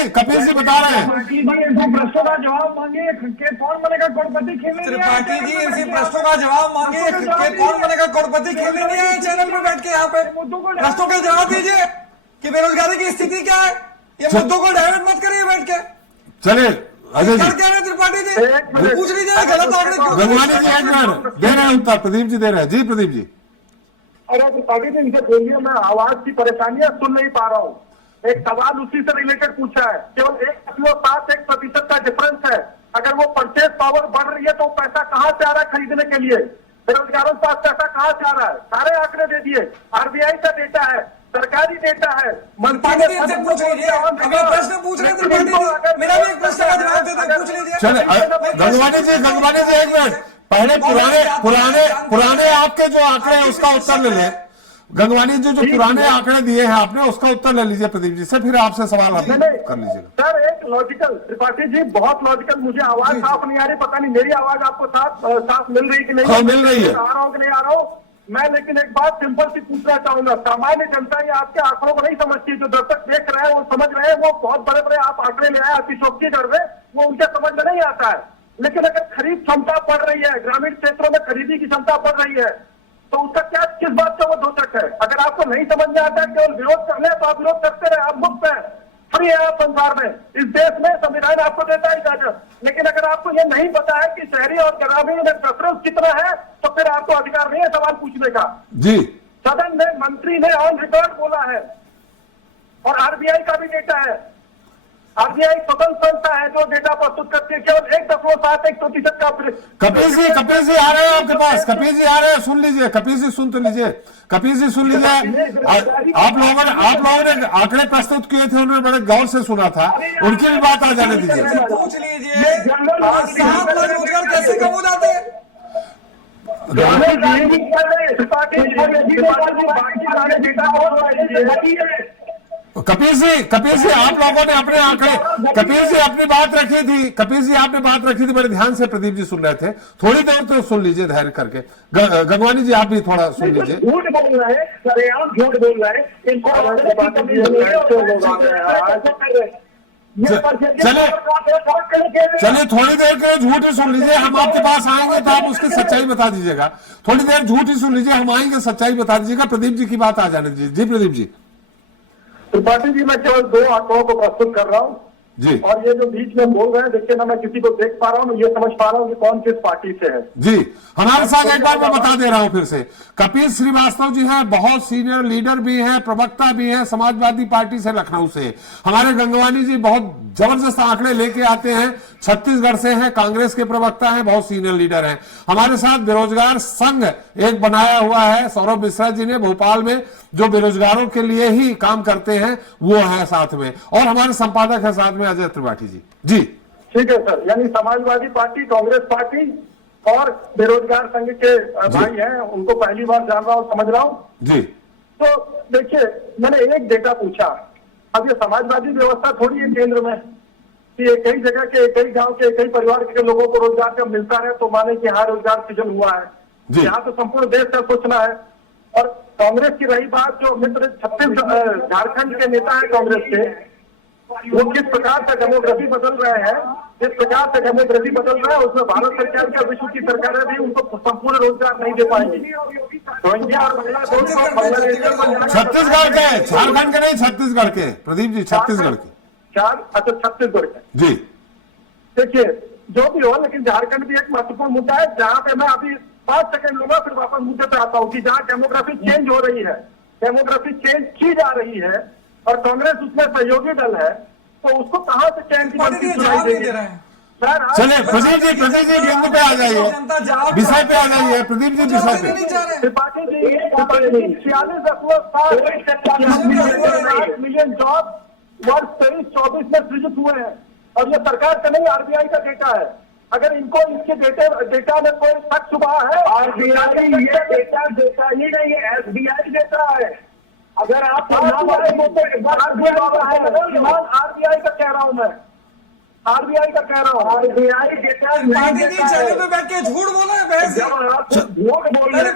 कपिल जी बता रहे हैं। प्रश्नों का जवाब मांगे कि कौन बनेगा करोड़पति, खेलने त्रिपाठी जी इसी प्रश्नों का जवाब मांगे कि कौन बनेगा करोड़पति, खेलने नहीं आए चैनल पर बैठ के यहाँ पे। प्रश्नों का जवाब दीजिए कि बेरोजगारी की स्थिति क्या है, ये मुद्दों को डाइवर्ट मत करिए बैठ के। चले अजय जी, क्या रहे त्रिपाठी जी, पूछ लीजिए गलत आंकड़े क्यों। गंगवानी जी एक मिनट दे रहे हैं उत्तर, प्रदीप जी दे रहे हैं। जी प्रदीप जी। अरे त्रिपाठी जी इनसे बोलिए, मैं आवाज की परेशानियां सुन नहीं पा रहा हूँ। एक सवाल उसी से रिलेटेड पूछा है, केवल 1.71% का डिफरेंस है। अगर वो परचेज पावर बढ़ रही है तो पैसा कहाँ से आ रहा है खरीदने के लिए? बेरोजगारों के पास पैसा कहाँ से आ रहा है? सारे आंकड़े दे दिए, आरबीआई का डेटा है, सरकारी डेटा है। त्रिपाठी जी इनसे पूछ लीजिए, अगला प्रश्न पूछ रहे त्रिपाठी जी, मेरा भी एक प्रश्न का जवाब देते, पूछ लीजिए। चले गंगवानी जी एक मिनट, पहले पुराने आपके जो आंकड़े हैं उसका उत्तर ले लें। गंगवानी जी जो पुराने आंकड़े दिए हैं आपने उसका उत्तर ले लीजिए प्रदीप जी से, फिर आपसे सवाल आप कर लीजिएगा। सर एक लॉजिकल, त्रिपाठी जी बहुत लॉजिकल, मुझे आवाज साफ नहीं आ रही, पता नहीं मेरी आवाज आपको साफ मिल रही कि नहीं? हाँ मिल रही है। आ रहा हूँ कि नहीं आ रहा हूँ मैं, लेकिन एक बात सिंपल सी पूछना चाहूंगा। सामान्य जनता ये आपके आंकड़ों को नहीं समझती, जो दर्शक देख रहे हैं वो समझ रहे हैं, वो बहुत बड़े बड़े आप आंकड़े ले आए अतिशोक्ति कर रहे, वो उनके समझ में नहीं आता है। लेकिन अगर खरीद क्षमता बढ़ रही है, ग्रामीण क्षेत्रों में खरीदी की क्षमता बढ़ रही है, तो उसका क्या, किस बात का वो दोषक है? अगर आपको नहीं समझ में आता है, केवल विरोध कर ले तो आप विरोध करते रहे, आप मुक्त है, फ्री है आप संसार में, इस देश में संविधान आपको देता है इजाजत। लेकिन अगर आपको ये नहीं पता है कि शहरी और ग्रामीण में डिफरेंस कितना है, तो फिर आपको अधिकार नहीं है सवाल पूछने का। जी सदन में मंत्री ने ऑन रिकॉर्ड बोला है, और आरबीआई का भी डेटा है। आरबीआई स्वतंत्र संस्था है जो डेटा प्रस्तुत करती है, केवल 1.71% का। कपिल जी आ रहे हैं आपके पास, कपिल जी आ रहे हैं, सुन लीजिए कपिल जी, सुन तो लीजिए कपिल जी, सुन लीजिए। आप लोगों ने आंकड़े प्रस्तुत किए थे, उन्होंने बड़े गौर से सुना था, उनकी भी बात आ जाने दीजिए। पूछ लीजिए 7 लाख रोजगार कैसे कम हो जाते हैं? कपिल जी आप लोगों ने अपने आंकड़े, कपिल जी अपनी बात रखी थी, कपिल जी आपने बात रखी थी, बड़े ध्यान से प्रदीप जी सुन रहे थे, थोड़ी देर तो सुन लीजिए धैर्य करके। गंगवानी जी आप भी थोड़ा सुन लीजिए। झूठ बोल रहे हैं, सरेआम झूठ बोल रहे हैं, चलिए थोड़ी देर के लिए झूठ ही सुन लीजिए, हम आपके पास आएंगे तो आप उसकी सच्चाई बता दीजिएगा। थोड़ी देर झूठ ही सुन लीजिए, हम आएंगे सच्चाई बता दीजिएगा। प्रदीप जी की बात आ जाने दीजिए। जी प्रदीप जी। त्रिपाठी जी मैं केवल 2 आंकड़ों को प्रस्तुत कर रहा हूँ। जी। और ये जो बीच में बोल रहे हैं, देखिए ना, मैं किसी को देख पा रहा हूँ, ये समझ पा रहा हूँ कि कौन किस पार्टी से है। जी, हमारे साथ एक बार मैं बता दे रहा हूं फिर से, कपिल श्रीवास्तव जी हैं, बहुत सीनियर लीडर भी हैं, प्रवक्ता भी हैं, समाजवादी पार्टी से, लखनऊ से। हमारे गंगवानी जी बहुत जबरदस्त आंकड़े लेके आते हैं, छत्तीसगढ़ से हैं, कांग्रेस के प्रवक्ता हैं, बहुत सीनियर लीडर हैं। हमारे साथ बेरोजगार संघ एक बनाया हुआ है सौरभ मिश्रा जी ने भोपाल में, जो बेरोजगारों के लिए ही काम करते हैं, वो है साथ में, और हमारे संपादक है साथ में अजय त्रिपाठी जी। जी ठीक है सर, यानी समाजवादी पार्टी, कांग्रेस पार्टी और बेरोजगार संघ के भाई हैं, उनको पहली बार जान रहा हूँ, समझ रहा हूँ जी। तो देखिए, मैंने एक डेटा पूछा, अब ये समाजवादी व्यवस्था थोड़ी है केंद्र में कि कई जगह के, कई गांव के, कई परिवार के लोगों को रोजगार जब मिलता है तो माने कि हाँ रोजगार सृजन हुआ है। यहाँ तो संपूर्ण देश का सोचना है। और कांग्रेस की रही बात, जो मित्र छत्तीसगढ़ झारखंड के नेता है कांग्रेस के, वो किस प्रकार से डेमोग्राफी बदल रहे हैं, जिस प्रकार से डेमोग्राफी बदल रहा है, उसमें भारत सरकार का, विश्व की सरकारें भी उनको संपूर्ण रोजगार नहीं दे पाएंगी। तो इंडिया और बांग्लादेश, छत्तीसगढ़ के, झारखंड के नहीं, छत्तीसगढ़ के प्रदीप जी, छत्तीसगढ़ के। अच्छा, छत्तीसगढ़ के। जी देखिए, जो भी हो, लेकिन झारखंड भी एक महत्वपूर्ण मुद्दा है, जहां पे मैं अभी 5 सेकंड लूंगा, फिर वापस मुद्दे पे आता हूँ कि जहां डेमोग्राफी चेंज हो रही है, डेमोग्राफी चेंज की जा रही है और कांग्रेस उसमें सहयोगी दल है, तो उसको कहां से चैन की बंदी सुनाई देगी? चलिए प्रदीप जी बिंदु पे आ जाइए, विषय पे आ जाइए प्रदीप जी, विषय पे। त्रिपाठी जी, 46 मिलियन जॉब वर्ष 23-24 में सृजित हुए हैं, और ये सरकार का नहीं, आरबीआई का डेटा है। अगर इनको इसके डेटा में कोई शक शुबा है, आरबीआई ये डेटा देता ही नहीं है, एसबीआई देता है। अगर आप आरबीआई का कह रहा हूं मैं, आरबीआई का कह रहा हूँ, आरबीआई डेटा नहीं देता है। चैनल पे बैठ के झूठ बोल रहे हैं, जब आप झूठ बोल रहे हो,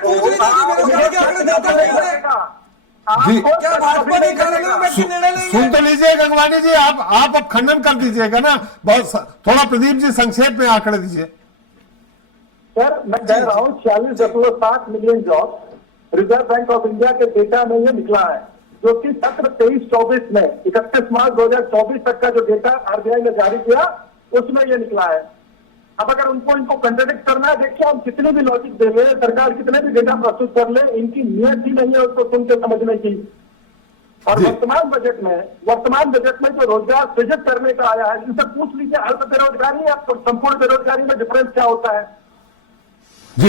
क्या भाजपा के कार्यालय में बैठ के निर्णय लेंगे? सुन तो लीजिए गंगवानी जी, आप अब खंडन कर दीजिएगा ना, बहुत थोड़ा प्रदीप जी संक्षेप में आंकड़े दीजिए। सर, मैं कह रहा हूँ 46.7 million job reserve bank of India के डेटा में ये निकला है, जो कि सत्र 23-24 में 31 मार्च 2024 तक का जो डेटा आरबीआई ने जारी किया, उसमें ये निकला है। अब अगर इनको कंट्राडिक्ट करना है, देखिए हम कितने भी लॉजिक दे ले, सरकार कितने भी डेटा प्रस्तुत कर ले, इनकी नियत ही नहीं है उसको सुन के समझने की। और वर्तमान बजट में जो रोजगार सृजित करने का आया है, इनसे पूछ लीजिए अर्ध बेरोजगारी या संपूर्ण बेरोजगारी में डिफरेंस क्या होता है।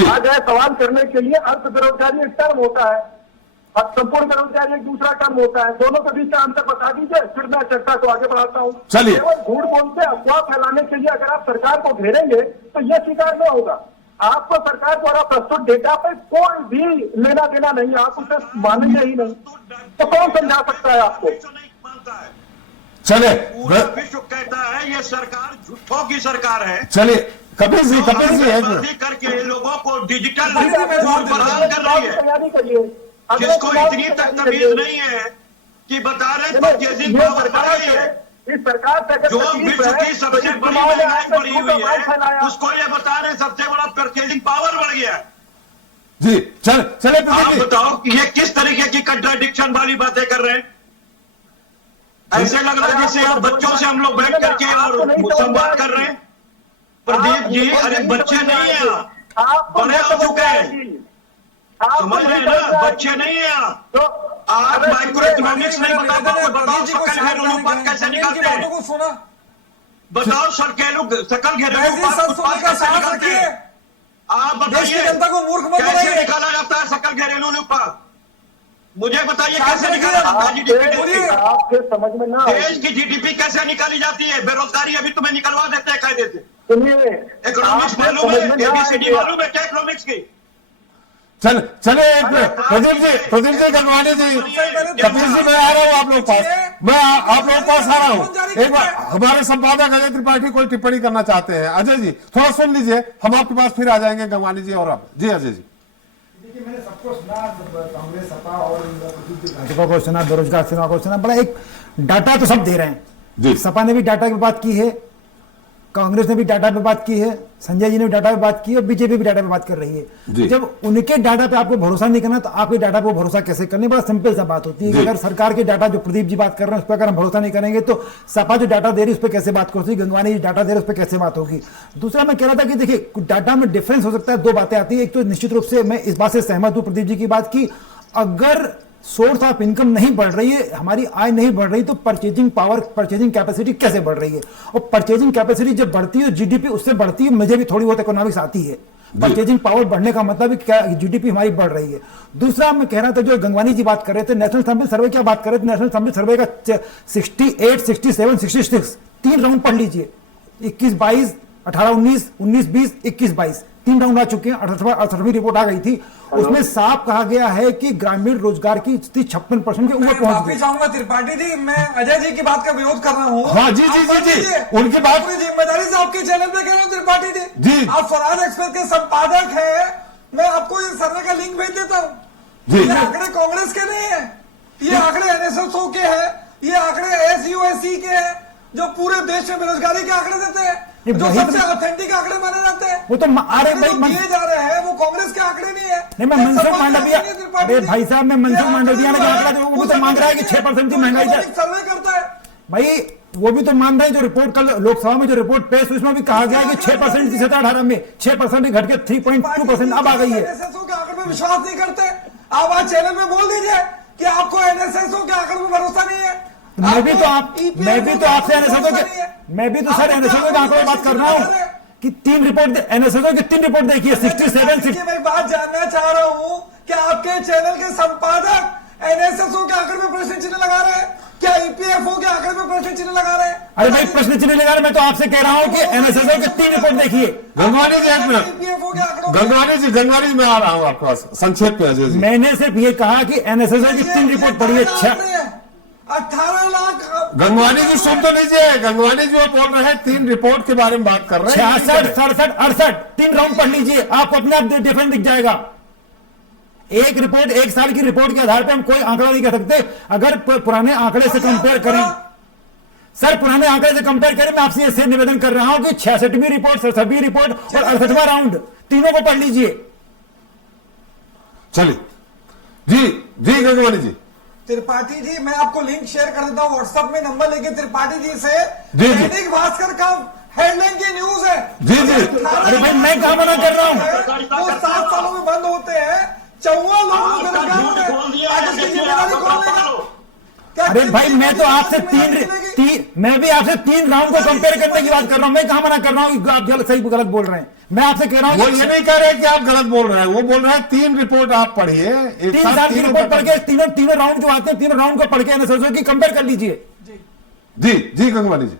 आ जाए सवाल करने के लिए, अर्ध बेरोजगारी एक टर्म होता है और संपूर्ण बेरोजगारी एक दूसरा टर्म होता है, दोनों के बीच का अंतर बता दीजिए, फिर मैं चर्चा को आगे बढ़ाता हूँ। चलिए, केवल झूठ बोल के अफवाह फैलाने के लिए अगर आप सरकार को घेरेंगे तो यह स्वीकार नहीं होगा। आपको सरकार द्वारा प्रस्तुत डेटा पे कोई भी लेना देना नहीं, आप उसे मानेंगे ही नहीं, तो कौन समझा सकता है आपको? चले, पूरा विश्व कहता है ये सरकार झूठों की सरकार है। चलिए कपिल जी एक मिनट करके लोगों को डिजिटल प्रदान कर रही है, तैयारी करिए। जिसको इतनी तक तमीज नहीं है कि बता रहे परचेजिंग पावर बढ़ गई है। इस सरकार से जो विश्व की सबसे बड़ी महंगाई बढ़ी हुई है, उसको ये बता रहे सबसे बड़ा परचेजिंग पावर बढ़ गया है। जी चले आप बताओ ये किस तरीके की कंट्राडिक्शन वाली बातें कर रहे हैं? ऐसे लग रहा है जैसे बच्चों से हम लोग बैठ करके और संवाद कर रहे हैं। प्रदीप जी, अरे बच्चे नहीं है, बड़े हो चुके हैं, समझ रहे हैं ना, बच्चे नहीं है। आप माइक्रो इकोनॉमिक्स नहीं बताओ सकल घरेलू उत्पाद कैसे निकालते हैं, बताओ सकल घरेलू उत्पाद कैसे निकालते हैं, आप बताइए जनता को मूर्ख मत कैसे बनाइए। निकाला जाता है सकल घरेलू उत्पाद, मुझे बताइए कैसे निकाला जाता है जीडीपी, आपके समझ में ना देश की जीडीपी कैसे निकाली जाती है। बेरोजगारी अभी तुम्हें निकलवा देते हैं कायदे से। सुनिए, इकोनॉमिक्स मालूम है, एबीसीडी मालूम है क्या इकोनॉमिक्स की? चले एक मिनट प्रदीप जी गंगवानी जी, कपिल जी, मैं आ रहा हूँ आप लोग पास, मैं आप लोग पास आ रहा हूँ। एक बार हमारे संपादक अजय त्रिपाठी कोई टिप्पणी करना चाहते हैं। अजय जी थोड़ा सुन लीजिए, हम आपके पास फिर आ जाएंगे गंगवानी जी और आप। जी अजय जी। देखिए, मैंने सबको सुना, कांग्रेस सपा और भाजपा को सुना, बेरोजगार सेना को सुना, बड़ा एक डाटा तो सब दे रहे हैं। सपा ने भी डाटा की बात की है, कांग्रेस ने भी डाटा पे बात की है, संजय जी ने भी डाटा पे बात की है और बीजेपी भी डाटा पे बात कर रही है। जब उनके डाटा पे आपको भरोसा नहीं करना तो आपके डाटा पे भरोसा कैसे करने? बड़ा सिंपल सा बात होती है कि अगर सरकार के डाटा जो प्रदीप जी बात कर रहे हैं उस पर अगर हम भरोसा नहीं करेंगे तो सपा जो डाटा दे रही है उस पर कैसे बात करोगी, गंगवानी जी डाटा दे रहे उस पर कैसे बात होगी? दूसरा मैं कह रहा था कि देखिए डाटा में डिफरेंस हो सकता है, दो बातें आती है। एक तो निश्चित रूप से मैं इस बात से सहमत हूं प्रदीप जी की बात की, अगर सोर्स ऑफ इनकम नहीं बढ़ रही है, हमारी आय नहीं बढ़ रही तो परचेजिंग पावर, परचेजिंग कैपेसिटी कैसे बढ़ रही है? और परचेजिंग कैपेसिटी जब बढ़ती है जीडीपी उससे बढ़ती है, मुझे भी थोड़ी बहुत इकोनॉमिक्स आती है। परचेजिंग पावर बढ़ने का मतलब क्या, जीडीपी हमारी बढ़ रही है। दूसरा मैं कह रहा था जो गंगवानी जी बात कर रहे थे, नेशनल सैंपल सर्वे क्या बात कर रहे थे, नेशनल सैंपल सर्वे का 68, 67, 66 3 राउंड पढ़ लीजिए, 21, 22, 18, 19, 19, 20, 21, 22 3 राउंड आ चुके हैं। 68वीं रिपोर्ट आ गई थी, उसमें साफ कहा गया है कि ग्रामीण रोजगार की स्थिति 56% के ऊपर पहुंच गई। चाहूंगा त्रिपाठी जी, मैं अजय जी की बात का विरोध कर रहा हूँ। हाँ जी जी जी जी, उनकी बात पूरी जिम्मेदारी से आपके चैनल पे कह रहा हूँ त्रिपाठी जी, आप स्वराज एक्सप्रेस के संपादक हैं, मैं आपको इस सर्वे का लिंक भेज देता हूँ। ये आंकड़े कांग्रेस के नहीं है, ये आंकड़े एनएसएसओ के हैं, ये आंकड़े एसयूएससी के हैं, जो पूरे देश में बेरोजगारी के आंकड़े देते हैं, जो सबसे ऑथेंटिक आंकड़े माने जाते हैं। वो तो दिए जा रहे हैं वो कांग्रेस के आंकड़े नहीं है। नहीं, मैं मनसुख मांडविया, अरे भाई साहब, मैं मनसुख मांडविया ने आंकड़ा वो तो मांग रहा है कि 6% की महंगाई सर्वे करता है भाई, वो भी तो मान रहे हैं। जो रिपोर्ट कल लोकसभा में जो रिपोर्ट पेश हुई उसमें भी कहा गया है कि 6% की 18 में 6% घट के 3.2% अब आ गई है। एनएसएसओ के आंकड़े में विश्वास नहीं करते, आप आज चैनल में बोल दीजिए कि आपको एनएसएसओ के आंकड़े में भरोसा नहीं है। मैं भी तो आपसे एनएसएसओ के, मैं भी तो सर एनएसएसओ के आंकड़ों में बात कर रहा हूँ कि 3 रिपोर्ट एनएसएसओ की 3 रिपोर्ट देखिए, 67। मैं बात जानना चाह रहा हूँ कि आपके चैनल के संपादक एनएसएसओ के आंकड़े में प्रश्न चिन्ह लगा रहे हैं क्या, ईपीएफओ के आंकड़े में प्रश्न चिन्ह लगा रहे हैं? अरे भाई प्रश्न चिन्ह लगा रहे, मैं तो आपसे कह रहा हूँ कि एनएसएसओ की 3 रिपोर्ट देखिए। गंगवानी जी एक मिनट, गंगवानी जी मैं आ रहा हूँ आपके पास, संक्षेप में अजय जी। मैंने सिर्फ ये कहा कि एनएसएसओ की 3 रिपोर्ट पढ़ी है। 18 लाख। गंगवानी जी सुन तो लीजिए, गंगवानी जी वो बोल रहे हैं 3 रिपोर्ट के बारे में बात कर रहे हैं। 66, 67, 68 3 राउंड पढ़ लीजिए, आपको अपने आप डिफरेंस दिख जाएगा। एक रिपोर्ट, 1 साल की रिपोर्ट के आधार पर हम कोई आंकड़ा नहीं कह सकते। अगर पुराने आंकड़े से कंपेयर करें, सर पुराने आंकड़े से कंपेयर करें, मैं आपसे ऐसे निवेदन कर रहा हूं कि 66वीं रिपोर्ट, 67वीं रिपोर्ट और 68वां राउंड तीनों को पढ़ लीजिए। चलिए जी जी गंगवानी जी। त्रिपाठी जी, मैं आपको लिंक शेयर कर देता हूँ व्हाट्सएप में, नंबर लेके त्रिपाठी जी से। दैनिक भास्कर का हेडलाइन की न्यूज है। जी जी। अरे भाई मैं कहां मना कर रहा हूँ, वो 7 सालों में बंद होते हैं, 14 लोग बेरोजगार हो गए। अरे भाई मैं तो आपसे मैं भी आपसे 3 राउंड को कंपेयर करने की बात कर रहा हूं। मैं कहां मना कर रहा हूं कि आप सही गलत बोल रहे हैं। मैं आपसे कह रहा हूं वो ये नहीं कह रहे कि आप गलत बोल रहे हैं, वो बोल रहे हैं 3 रिपोर्ट आप पढ़िए, 3 साल की रिपोर्ट पढ़ के तीनों राउंड जो आते हैं, 3 राउंड को पढ़ के एनएसएसओ की कंपेयर कर लीजिए। जी जी गंगवानी जी।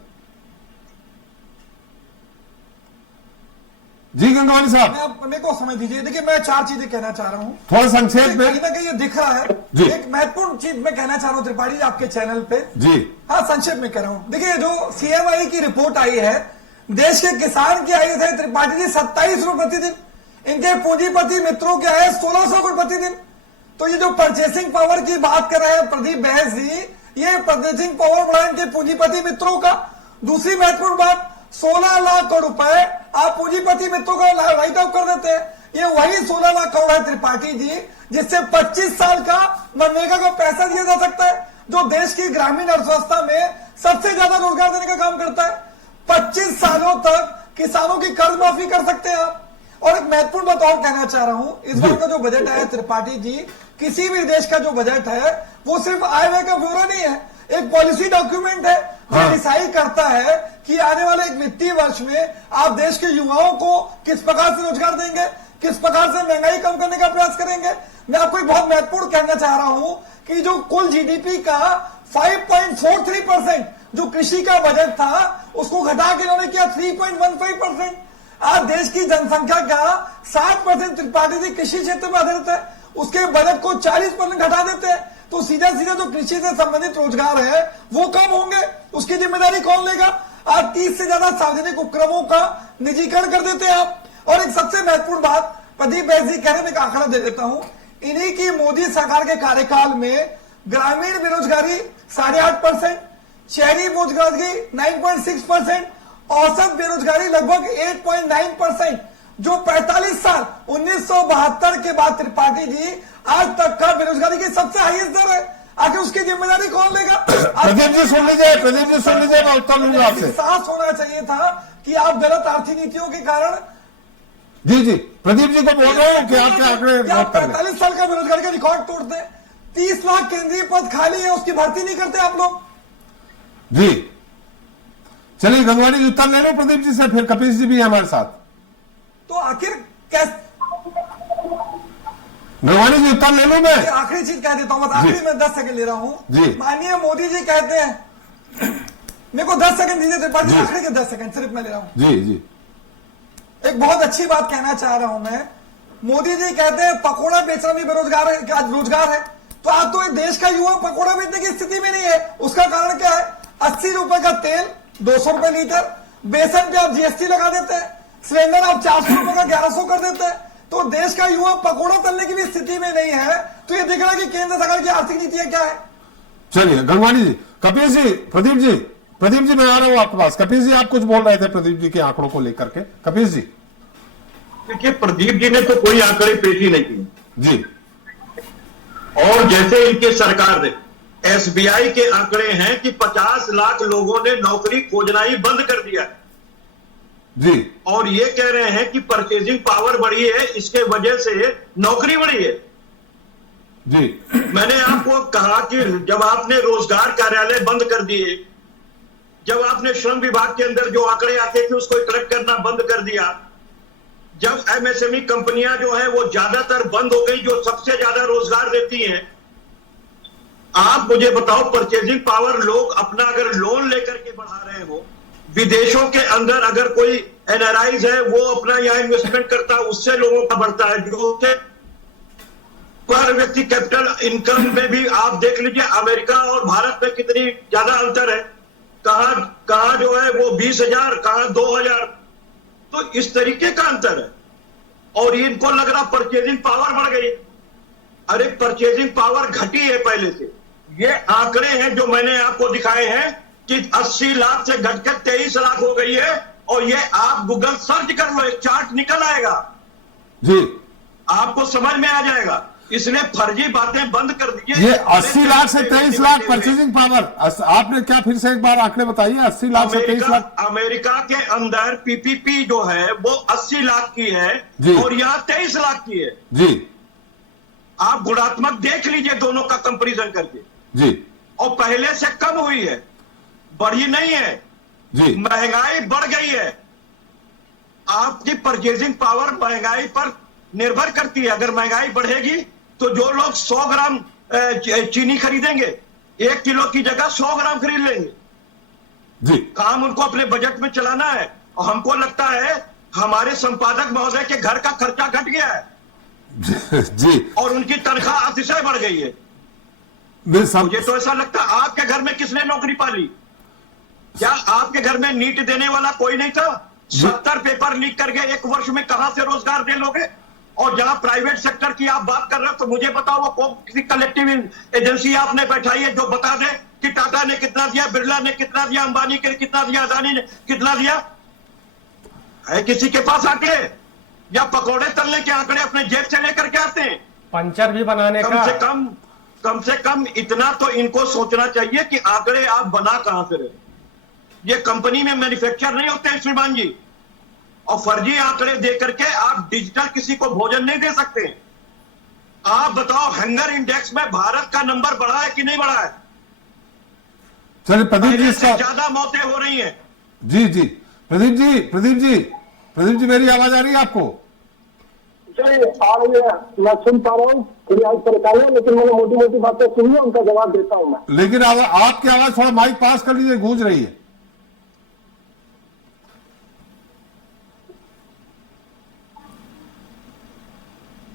जी गंगवानी साहब, मेरे को समझ दीजिए। देखिए मैं 4 चीजें कहना चाह रहा हूँ, थोड़ा संक्षेप में। कहीं ना कहीं ये दिख रहा है, एक महत्वपूर्ण चीज मैं कहना चाह रहा हूँ त्रिपाठी जी आपके चैनल पे। जी हाँ, संक्षेप में कह रहा हूँ। देखिए जो सीएमआई की रिपोर्ट आई है, देश के किसान की आई है त्रिपाठी जी 27 रुपए प्रतिदिन, इनके पूंजीपति मित्रों के आए 1600 रुपए प्रतिदिन। तो ये जो परचेसिंग पावर की बात कर रहे हैं प्रदीप बहस जी, ये परचेसिंग पावर बढ़ा इनके पूंजीपति मित्रों का। दूसरी महत्वपूर्ण बात, 16 लाख करोड़ रुपए आप पूंजीपति मित्रों का राइट ऑफ कर देते हैं। ये वही 16 लाख करोड़ है त्रिपाठी जी, जिससे 25 साल का मनरेगा का पैसा दिया जा सकता है, जो देश की ग्रामीण अर्थव्यवस्था में सबसे ज्यादा रोजगार देने का काम करता है। 25 सालों तक किसानों की कर्ज माफी कर सकते हैं आप। और एक महत्वपूर्ण बात और कहना चाह रहा हूं, इस बार का जो बजट है त्रिपाठी जी, किसी भी देश का जो बजट है वो सिर्फ आय व्यय का ब्यौरा नहीं है, एक पॉलिसी डॉक्यूमेंट है जो डिसाइड करता है कि आने वाले एक वित्तीय वर्ष में आप देश के युवाओं को किस प्रकार से रोजगार देंगे, किस प्रकार से महंगाई कम करने का प्रयास करेंगे। मैं आपको एक बहुत महत्वपूर्ण कहना चाह रहा हूं कि जो कुल जीडीपी का 5.43% जो कृषि का बजट था, उसको घटा के इन्होंने किया 3.15%। आज देश की जनसंख्या का 60% त्रिपाठी जी कृषि क्षेत्र में आधारित है, उसके बजट को 40% घटा देते हैं, तो सीधा सीधा जो कृषि से संबंधित रोजगार है वो कम होंगे, उसकी जिम्मेदारी कौन लेगा? आज 30 से ज्यादा सार्वजनिक उपक्रमों का निजीकरण कर देते हैं आप। और एक सबसे महत्वपूर्ण बात प्रदीप बैस जी कह रहे हैं, मैं एक आंकड़ा दे देता हूं, इन्हीं की मोदी सरकार के कार्यकाल में ग्रामीण बेरोजगारी 8.5%, शहरी बेरोजगारी 9.6%, औसत बेरोजगारी लगभग 8.9%, जो 45 साल 1972 के बाद त्रिपाठी जी आज तक का बेरोजगारी की सबसे हाईएस्ट दर है। आखिर उसकी जिम्मेदारी कौन लेगा? प्रदीप जी सुन लीजिए, मैं उत्तर लूंगा आपसे। एहसास होना चाहिए था कि आप गलत आर्थिक नीतियों के कारण। जी प्रदीप जी को बोल रहा हूँ कि आपके आंकड़े 45 साल का बेरोजगारी का रिकॉर्ड तोड़ते हैं। 30 लाख केंद्रीय पद खाली है, उसकी भर्ती नहीं करते आप लोग। जी चलिए गंगवानी जी उत्तर ले लो प्रदीप जी से, फिर कपिल जी भी है हमारे साथ। तो आखिर कैसे? गंगवानी जी उत्तर ले लो। मैं आखिरी चीज कह देता हूं, आखिरी में 10 सेकंड ले रहा हूं। माननीय मोदी जी कहते हैं, मेरे को 10 सेकंड दीजिए त्रिपाठी, आखिरी के 10 सेकंड सिर्फ मैं ले रहा हूं। जी एक बहुत अच्छी बात कहना चाह रहा हूं मैं। मोदी जी कहते हैं पकोड़ा बेचना भी बेरोजगार है, आज रोजगार है। तो आज तो देश का युवा पकोड़ा बेचने की स्थिति में नहीं है। उसका कारण क्या है? 80 रुपए का तेल 200 रुपए लीटर, बेसन पे आप जीएसटी लगा देते हैं, सिलेंडर आप 400 रुपए का 1100 कर देते हैं। तो देश का युवा पकोड़ा तलने की भी स्थिति में नहीं है। तो ये दिख रहा है कि केंद्र सरकार की आर्थिक नीतियां क्या है। चलिए गंगवानी जी, कपिल जी, प्रदीप जी मैं आ रहा हूं आपके पास। कपिल जी आप कुछ बोल रहे थे प्रदीप जी के आंकड़ों को लेकर के। कपिल जी देखिए, प्रदीप जी ने तो कोई आंकड़े पेश ही नहीं किए जी, और जैसे इनके सरकार ने एसबीआई के आंकड़े हैं कि 50 लाख लोगों ने नौकरी खोजना ही बंद कर दिया है जी, और ये कह रहे हैं कि परचेजिंग पावर बढ़ी है, इसके वजह से नौकरी बढ़ी है जी। मैंने आपको कहा कि जब आपने रोजगार कार्यालय बंद कर दिए, जब आपने श्रम विभाग के अंदर जो आंकड़े आते थे उसको कलेक्ट करना बंद कर दिया, जब एमएसएमई कंपनियां जो है वो ज्यादातर बंद हो गई जो सबसे ज्यादा रोजगार देती हैं, आप मुझे बताओ परचेजिंग पावर लोग अपना अगर लोन लेकर के बढ़ा रहे हो, विदेशों के अंदर अगर कोई एनआरआईज है वो अपना यहां इन्वेस्टमेंट करता है, उससे लोगों का बढ़ता है, जो पर व्यक्ति कैपिटल इनकम में भी आप देख लीजिए अमेरिका और भारत में कितनी ज्यादा अंतर है। कहां जो है वो 20,000, कहां 2,000। तो इस तरीके का अंतर है और इनको लग रहा परचेजिंग पावर बढ़ गई। अरे परचेजिंग पावर घटी है पहले से। ये आंकड़े हैं जो मैंने आपको दिखाए हैं कि 80 लाख से घटकर 23 लाख हो गई है और ये आप गूगल सर्च कर लो, एक चार्ट निकल आएगा जी, आपको समझ में आ जाएगा। इसलिए फर्जी बातें बंद कर दीजिए। ये 80 लाख से 23 लाख परचेजिंग पावर, आपने क्या फिर से एक बार आंकड़े बताइए। 80 लाख से 23 लाख अमेरिका के अंदर पीपीपी जो है वो 80 लाख की है और यहाँ 23 लाख की है जी। आप गुणात्मक देख लीजिए दोनों का कंपैरिजन करके जी, और पहले से कम हुई है, बढ़ी नहीं है जी। महंगाई बढ़ गई है। आपकी परचेजिंग पावर महंगाई पर निर्भर करती है। अगर महंगाई बढ़ेगी तो जो लोग 100 ग्राम चीनी खरीदेंगे 1 किलो की जगह 100 ग्राम खरीद लेंगे जी। काम उनको अपने बजट में चलाना है। और हमको लगता है हमारे संपादक महोदय के घर का खर्चा घट गया है जी, और उनकी तनख्वाह अतिशय बढ़ गई है। मुझे तो ऐसा लगता है आपके घर में किसने नौकरी पाली? क्या आपके घर में नीट देने वाला कोई नहीं था? 70 पेपर लीक करके 1 वर्ष में कहां से रोजगार दे लोगे? और जहां प्राइवेट सेक्टर की आप बात कर रहे हो तो मुझे बताओ वो किसी कलेक्टिव एजेंसी आपने बैठाई है जो बता दे कि टाटा ने कितना दिया, बिरला ने कितना दिया, अंबानी ने कितना दिया, अदानी ने कितना दिया? है किसी के पास आंकड़े? या पकौड़े तलने के आंकड़े अपने जेब से लेकर के आते हैं? पंचर भी बनाने कम से कम इतना तो इनको सोचना चाहिए कि आंकड़े आप बना कहां से रहे। ये कंपनी में मैन्युफैक्चर नहीं होते हैं श्रीमान जी, और फर्जी आंकड़े दे करके आप डिजिटल किसी को भोजन नहीं दे सकते। आप बताओ हंगर इंडेक्स में भारत का नंबर बढ़ा है कि नहीं बढ़ा है? चलिए प्रदीप जी, इसका ज्यादा मौतें हो रही हैं। जी जी, प्रदीप जी मेरी आवाज आ रही है आपको? आ रही है, मैं सुन पा रहा हूँ, परेशान है, लेकिन मैंने मोटी मोटी बातें सुनी है, उनका जवाब देता हूँ मैं। लेकिन आपकी आवाज थोड़ा माइक पास कर लीजिए, गूंज रही है।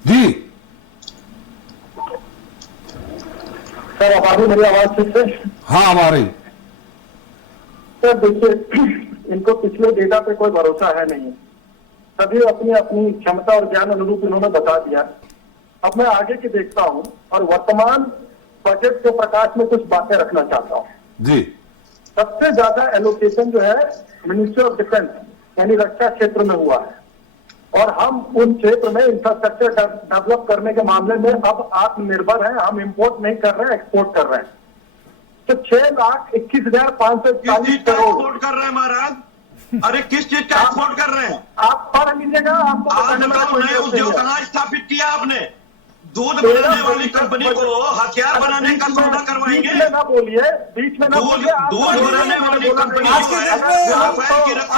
जी सर, अब आ रही मेरी आवाज ठीक से? हाँ, अब आ रही। सर देखिए, इनको पिछले डेटा पे कोई भरोसा है नहीं। सभी अपनी अपनी क्षमता और ज्ञान अनुरूप इन्होंने बता दिया। अब मैं आगे की देखता हूं और वर्तमान बजट के प्रकाश में कुछ बातें रखना चाहता हूं। जी सबसे ज्यादा एलोकेशन जो है मिनिस्ट्री ऑफ डिफेंस यानी रक्षा क्षेत्र में हुआ है, और हम उन क्षेत्र में इंफ्रास्ट्रक्चर डेवलप करने के मामले में अब आत्मनिर्भर हैं। हम इंपोर्ट नहीं कर रहे हैं, एक्सपोर्ट कर रहे हैं। तो 6,21,540 करोड़ एक्सपोर्ट कर रहे हैं महाराज। अरे किस चीज का एक्सपोर्ट कर रहे हैं? आप पढ़ लीजिएगा, आपको आज बताने में बताओ कोई नए जरूरत उद्योग नहीं है। कहाँ स्थापित किया आपने? दूध बनाने वाली कंपनी को हथियार बनाने का सौदा करवाएंगे? बीच में ना बोलिए, बीच में ना बोलिए। आप दूध बनाने वाली कंपनी आज के डेट में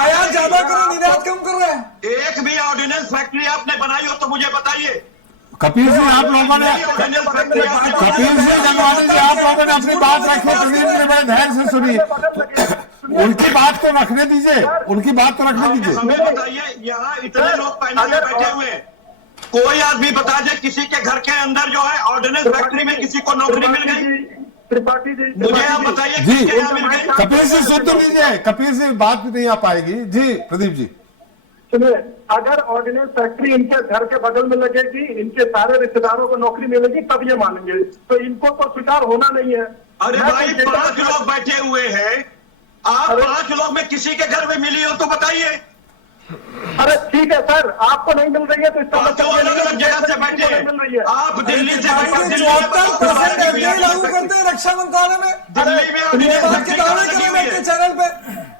आयात ज्यादा करो, निर्यात कम कर रहे हैं। एक भी ऑर्डिनेंस फैक्ट्री आपने बनाई हो तो मुझे बताइए। कपिल जी, आप लोगों ने ऑर्डिनेंस फैक्ट्री आपने कपिल जी, गंगवानी जी, आप लोगों ने अपनी बात रखी, प्रदीप ने बड़े ध्यान से सुनी। उनकी बात को रखने दीजिए, उनकी बात को रखने दीजिए। हमें बताइए, यहाँ इतने लोग पैनल में बैठे हुए हैं, कोई आदमी बता दे किसी के घर के अंदर जो है ऑर्डिनेंस फैक्ट्री में किसी को नौकरी मिल गई? त्रिपाठी जी, मुझे आप बताइए जी किसके यहाँ मिल गई? कपिल जी सुन तो लीजिए, कपिल जी बात भी नहीं आ पाएगी। जी प्रदीप जी, सुनिए, अगर ऑर्डिनेंस फैक्ट्री इनके घर के बगल में लगेगी, इनके सारे रिश्तेदारों को नौकरी मिलेगी, तब ये मानेंगे। तो इनको तो स्वीकार होना नहीं है। अरे भाई 5 लोग बैठे हुए हैं, आप 5 लोग में किसी के घर में मिली हो तो बताइए। अरे ठीक है सर, आपको नहीं मिल रही है तो इसका पांचों अलग अलग जगह से बैठे नहीं मिल रही है। आप दिल्ली से बैठे, दिल्ली 74% एफडीआई लागू करते हैं रक्षा मंत्रालय में। दिल्ली में ये ऑर्डिनेंस बात की फैक्ट्री दावे लगी करें हुई मेरे है। चैनल पे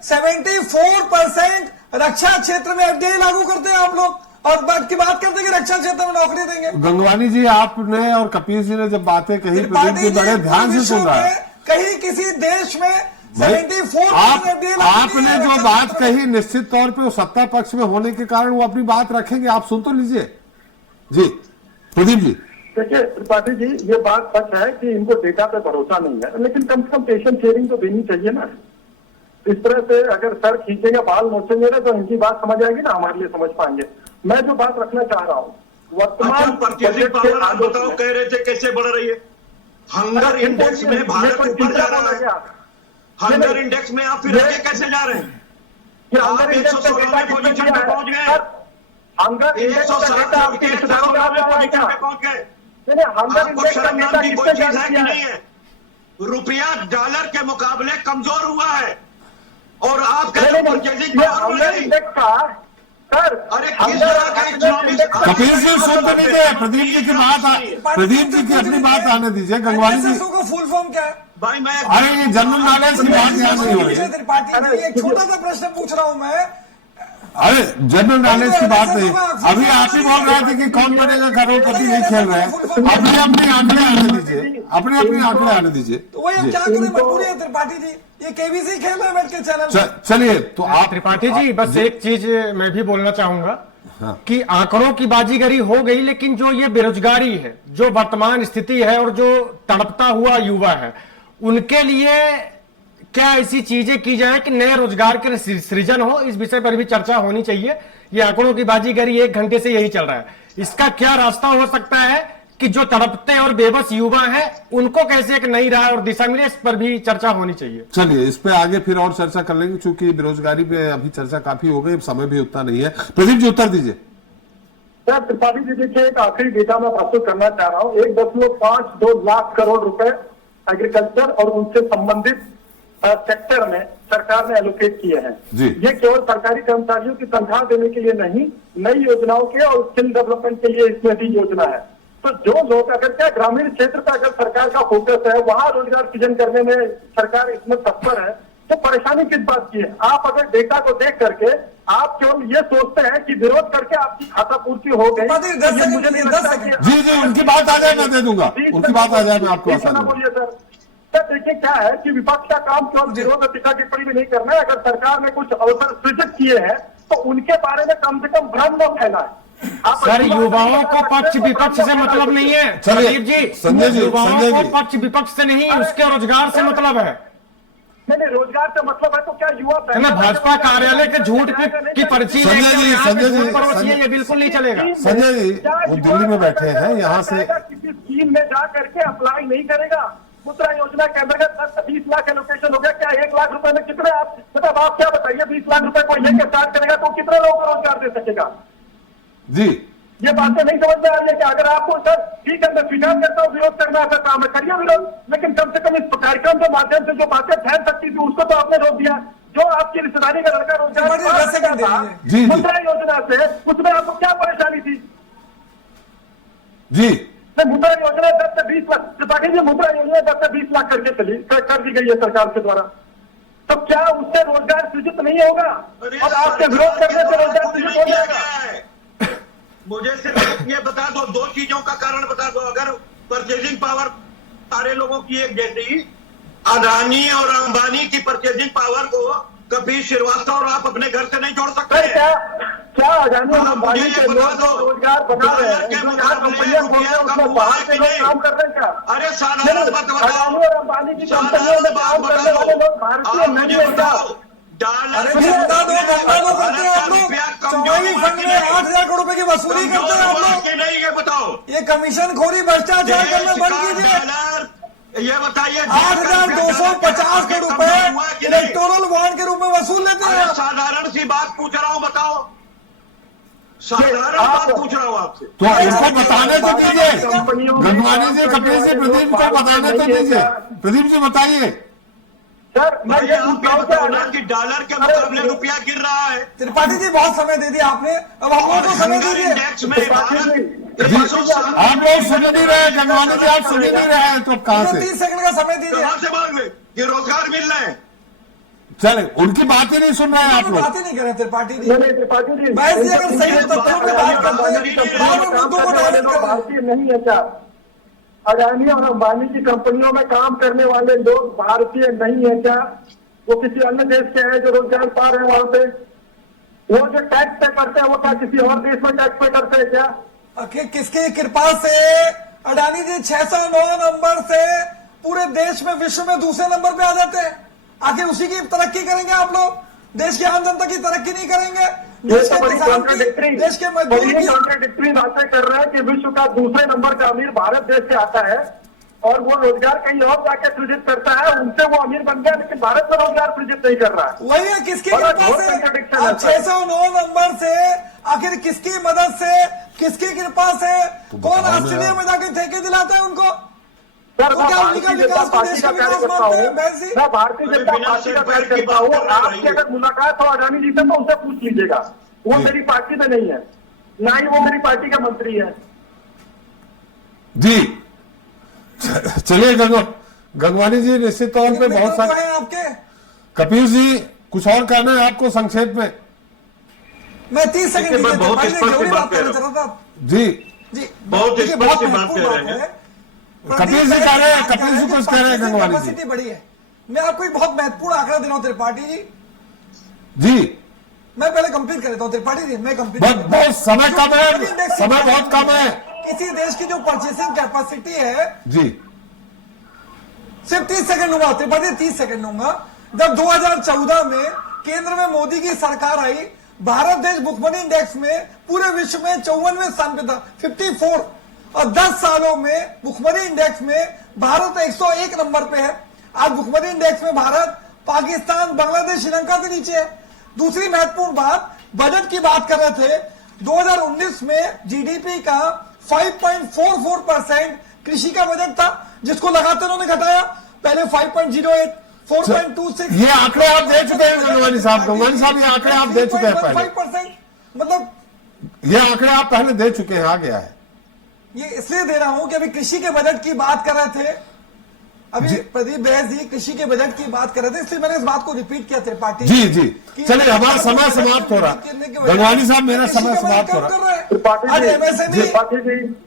74% रक्षा क्षेत्र में एफडीआई लागू करते हैं आप लोग, और बात करते हैं कि रक्षा क्षेत्र में नौकरी देंगे। गंगवानी जी, आपने और कपिल जी ने जब बातें कही, प्रदीप जी बड़े ध्यान से सुन रहा है। कहीं किसी देश में भाई, 74% एफडीआई लागू आपने जो बात कही, निश्चित तौर पे वो सत्ता पक्ष में होने के कारण वो अपनी बात रखेंगे। आप सुन तो लीजिए। जी प्रदीप जी, देखिए त्रिपाठी जी, ये बात सच है कि इनको डेटा पे भरोसा नहीं है, लेकिन कम से कम पेशेंट शेयरिंग तो देनी चाहिए ना। इस तरह से अगर सर खींचेंगे, बाल नोचेंगे तो इनकी बात समझ आएगी ना, हमारे लिए समझ पाएंगे। मैं जो बात रखना चाह रहा हूँ, वर्तमान परचेजिंग पावर आप बताओ, कह रहे थे कैसे बढ़ रही है? हंगर इंडेक्स में भारत ऊपर जा रहा है। हंगर इंडेक्स में आप फिर आगे कैसे जा रहे हैं? आप 116वें पोजीशन पे पहुंच गए। हंगर इंडेक्स का डेटा आपके रिश्तेदारों में आ रहा है क्या? पहुंच गए। नहीं, हंगर आपको इंडेक्स का शर्म डेटा नाम की कोई किसने चीज है जारी कि किया नहीं है? है? रुपया डॉलर के मुकाबले कमजोर हुआ है और आप नहीं, कहते नहीं, परचेजिंग ये पावर बढ़ हंगर गई। इंडेक्स का सर, अरे किस तरह का इकोनॉमिक्स? कपिल जी सुन तो लीजिए, प्रदीप जी की बात, प्रदीप जी की अपनी बात आने दीजिए। गंगवानी जी, SSO का फुल फॉर्म क्या है? भाई मैं अरे ये जनरल नॉलेज की बात यहाँ नहीं हो रही। त्रिपाठी जी, एक छोटा सा प्रश्न पूछ रहा हूं मैं। अरे जनरल नॉलेज की बात नहीं, अभी आप ही बोल रहे थे कि कौन बनेगा करोड़पति, नहीं खेल रहे हैं। अपने अपने आंकड़े आने दीजिए, अपने अपने आंकड़े आने दीजिए। तो वही हम क्या करें, मजबूरी है त्रिपाठी जी, ये केबीसी खेल रहे हैं बैठ के चैनल पे। चलिए तो आप त्रिपाठी जी, बस एक चीज मैं भी बोलना चाहूंगा कि आंकड़ों की बाजीगरी हो गई, लेकिन जो ये बेरोजगारी है, जो वर्तमान स्थिति है और जो तड़पता हुआ युवा है, उनके लिए क्या ऐसी चीजें की जाए कि नए रोजगार के सृजन हो, इस विषय पर भी चर्चा होनी चाहिए। ये आंकड़ों की बाजीगरी 1 घंटे से यही चल रहा है। इसका क्या रास्ता हो सकता है कि जो तड़पते और बेबस युवा हैं, उनको कैसे एक नई राह और दिशा मिले, इस पर भी चर्चा होनी चाहिए। चलिए इस पे आगे फिर और चर्चा कर लेंगे, क्योंकि बेरोजगारी पे अभी चर्चा काफी हो गई, समय भी उतना नहीं है। प्रदीप जी उत्तर दीजिए। सर त्रिपाठी जी, देखिए एक आखिरी डेटा मैं प्रस्तुत करना चाह रहा हूँ। 1.52 लाख करोड़ रुपए एग्रीकल्चर और उनसे संबंधित सेक्टर में सरकार ने एलोकेट किए हैं। ये केवल सरकारी कर्मचारियों की तनख्वाह देने के लिए नहीं, नई योजनाओं के और स्किल डेवलपमेंट के लिए इसमें भी योजना है। तो जो लोग, अगर क्या ग्रामीण क्षेत्र पर अगर सरकार का फोकस है, वहां रोजगार सृजन करने में सरकार इसमें तत्पर है, तो परेशानी किस बात की है? आप अगर डेटा को देख करके आप केवल ये सोचते हैं कि विरोध करके आपकी खाता पूर्ति हो गई, ये मुझे नहीं लगता कि जी उनकी बात आ जाए मैं दे दूंगा, उनकी बात आ जाए मैं आपको आसान बोलिए सर। देखिए क्या है कि विपक्ष का काम केवल विरोध और टीका टिप्पणी भी नहीं करना है। अगर सरकार ने कुछ अवसर सृजित किए हैं तो उनके बारे में कम से कम भ्रम न फैलाए। सर युवाओं को पक्ष विपक्ष से मतलब नहीं है प्रदीप जी, संजय जी, युवाओं को पक्ष विपक्ष से नहीं, उसके रोजगार से मतलब है। नहीं, रोजगार से मतलब है तो क्या युवा मैं भाजपा कार्यालय के झूठ की पर्ची संजय जी ये बिल्कुल नहीं चलेगा। संजय जी वो दिल्ली में बैठे हैं, यहाँ से किसी स्कीम में जा करके अप्लाई नहीं करेगा। मुद्रा योजना के अंतर्गत 20 लाख एलोकेशन हो गया, क्या 1 लाख रुपए में कितने आप मतलब आप क्या बताइए, 20 लाख रुपए को लेकर स्टार्ट करेगा तो कितने लोगों को रोजगार दे सकेगा? जी ये बातें नहीं समझ में आ रही है कि अगर आपको सर ठीक है मैं स्वीकार करता हूँ विरोध करना ऐसा काम है, करिए विरोध, लेकिन कम से कम इस कार्यक्रम के माध्यम से जो बातें फैल सकती थी उसको तो आपने रोक दिया। जो आपकी रिश्तेदारी का लड़का रोजगार मुद्रा योजना से, उसमें आपको क्या परेशानी थी? जी मुद्रा योजना 10 से 20 लाख, त्रिपाठी जी मुद्रा योजना 10 से 20 लाख करके कर दी गई है सरकार के द्वारा, तो क्या उससे रोजगार सृजित नहीं होगा? और आपके विरोध करने से रोजगार सृजित हो जाएगा? मुझे सिर्फ ये बता दो चीजों का कारण बता दो। अगर परचेजिंग पावर सारे लोगों की एक जैसी, अदानी और अंबानी की परचेजिंग पावर को कभी श्रीवास्तव और आप अपने घर से नहीं जोड़ सकते। क्या अदानी और अंबानी के लोग रोजगार बना रहे हैं, कंपनियां खोल रहे हैं, उसमें बाहर के लोग काम कर रहे हैं क्या? अरे साधारण बात बताओ, अदानी और अंबानी की कंपनियों में काम करने वाले लोग भारतीय नहीं है क्या? चौवाली फंड में 8,000 करोड़ रुपए की वसूली करते हैं आप लोग। नहीं, ये बताओ, ये कमीशन खोरी भ्रष्टाचार करना बंद कीजिए। ये बताइए 8,250 करोड़ रुपए इलेक्टोरल बॉन्ड के रूप में वसूल लेते हैं। साधारण सी बात पूछ रहा हूँ, बताओ, साधारण बात पूछ रहा हूँ आपसे। तो इसको बताने तो दीजिए, गंगवानी जी, कपिल जी, प्रदीप को बताने तो दीजिए। प्रदीप जी बताइए। सर मैं ये बताऊंगा कि डॉलर के मुकाबले रुपया गिर रहा है। त्रिपाठी जी बहुत समय दे दिया आपने, अब हम लोगों को समय दीजिए। इंडेक्स में आप लोग सुन नहीं रहे, गंगवानी जी आप सुन नहीं रहे, तो कहाँ से? 30 सेकंड का समय दीजिए। कहाँ से बोल रहे कि रोजगार मिल रहे हैं? चले, उनकी बात ही नहीं सुन रहे हैं आप लोग। बात ही नहीं कर रहे त्रिपाठी जी। त्रिपाठी जी अगर सही तथ्यों पे बात करते हैं, भारतीय नहीं है क्या? अडानी और अंबानी की कंपनियों में काम करने वाले लोग भारतीय नहीं है क्या? वो किसी अन्य देश के हैं जो रोजगार पा रहे हैं वहां पे? वो जो टैक्स पे करते हैं वो क्या किसी और देश में टैक्स पे करते हैं क्या? आखिर किसकी कृपा से अडानी जी 609 नंबर से पूरे देश में, विश्व में दूसरे नंबर पे आ जाते हैं? आखिर उसी की तरक्की करेंगे आप लोग? देश की आम जनता की तरक्की नहीं करेंगे? देश के किसान की, देश के मजदूर की कॉन्ट्राडिक्टरी बातें कर रहे हैं कि विश्व का दूसरे नंबर का अमीर भारत देश से आता है और वो रोजगार कहीं और जाके सृजित करता है, उनसे वो अमीर बन गया, लेकिन भारत में रोजगार सृजित नहीं कर रहा है। वही है, किसकी कृपा से? 609 नंबर से आखिर किसकी मदद से, किसकी कृपा से? कौन ऑस्ट्रेलिया में जाके ठेके दिलाता है उनको? सर मैं भारतीय जनता पार्टी का कार्यकर्ता हूँ, मैं भारतीय जनता पार्टी का कार्यकर्ता हूँ। आपकी अगर मुलाकात हो अडानी जी से तो उनसे पूछ लीजिएगा, वो मेरी पार्टी में नहीं है, ना ही वो मेरी पार्टी का मंत्री है। जी चलिए गंगवानी जी, निश्चित तौर पे बहुत सारे आपके। कपिल जी कुछ और कहना है आपको संक्षेप में? मैं 30 सेकंड बहुत स्पष्ट बात कर रहा था जी जी, बहुत स्पष्ट बात कर रहे हैं। कपिल जी कह रहे हैं, कपिल जी कुछ कह रहे हैं गंगवानी जी। कैपेसिटी बड़ी है। मैं आपको एक बहुत महत्वपूर्ण आंकड़ा दे रहा हूं त्रिपाठी जी। जी मैं पहले कंप्लीट कर देता हूं त्रिपाठी जी, मैं कंप्लीट बहुत समय कम है, समय बहुत कम है। किसी देश की जो परचेसिंग कैपेसिटी है जी, सिर्फ 30 सेकंड लूंगा त्रिपाठी, 30 सेकंड लूंगा। जब 2014 में केंद्र में मोदी की सरकार आई, भारत देश भुखमरी इंडेक्स में पूरे विश्व में 54वें स्थान पे था, 54, और 10 सालों में भुखमरी इंडेक्स में भारत 101 नंबर पे है। आज भुखमरी इंडेक्स में भारत पाकिस्तान, बांग्लादेश, श्रीलंका से नीचे है। दूसरी महत्वपूर्ण बात, बजट की बात कर रहे थे, 2019 में जीडीपी का 5.44% कृषि का बजट था, जिसको लगातार उन्होंने घटाया। पहले 5.08, 4.26। ये आंकड़े आप दे चुके हैं गंगवानी साहब। गंगवानी साहब ये आंकड़े आप दे चुके हैं पहले। 5%, मतलब ये आंकड़े आप पहले दे चुके हैं, आ गया है। ये इसलिए दे रहा हूं कि अभी कृषि के बजट की बात कर रहे थे, अभी प्रदीप बहस जी कृषि के बजट की बात कर रहे थे, इसलिए मैंने इस बात को रिपीट किया त्रिपाठी जी जी। चलिए हमारा समय समाप्त हो रहा है गंगवानी साहब, मेरा समय समाप्त हो रहा है।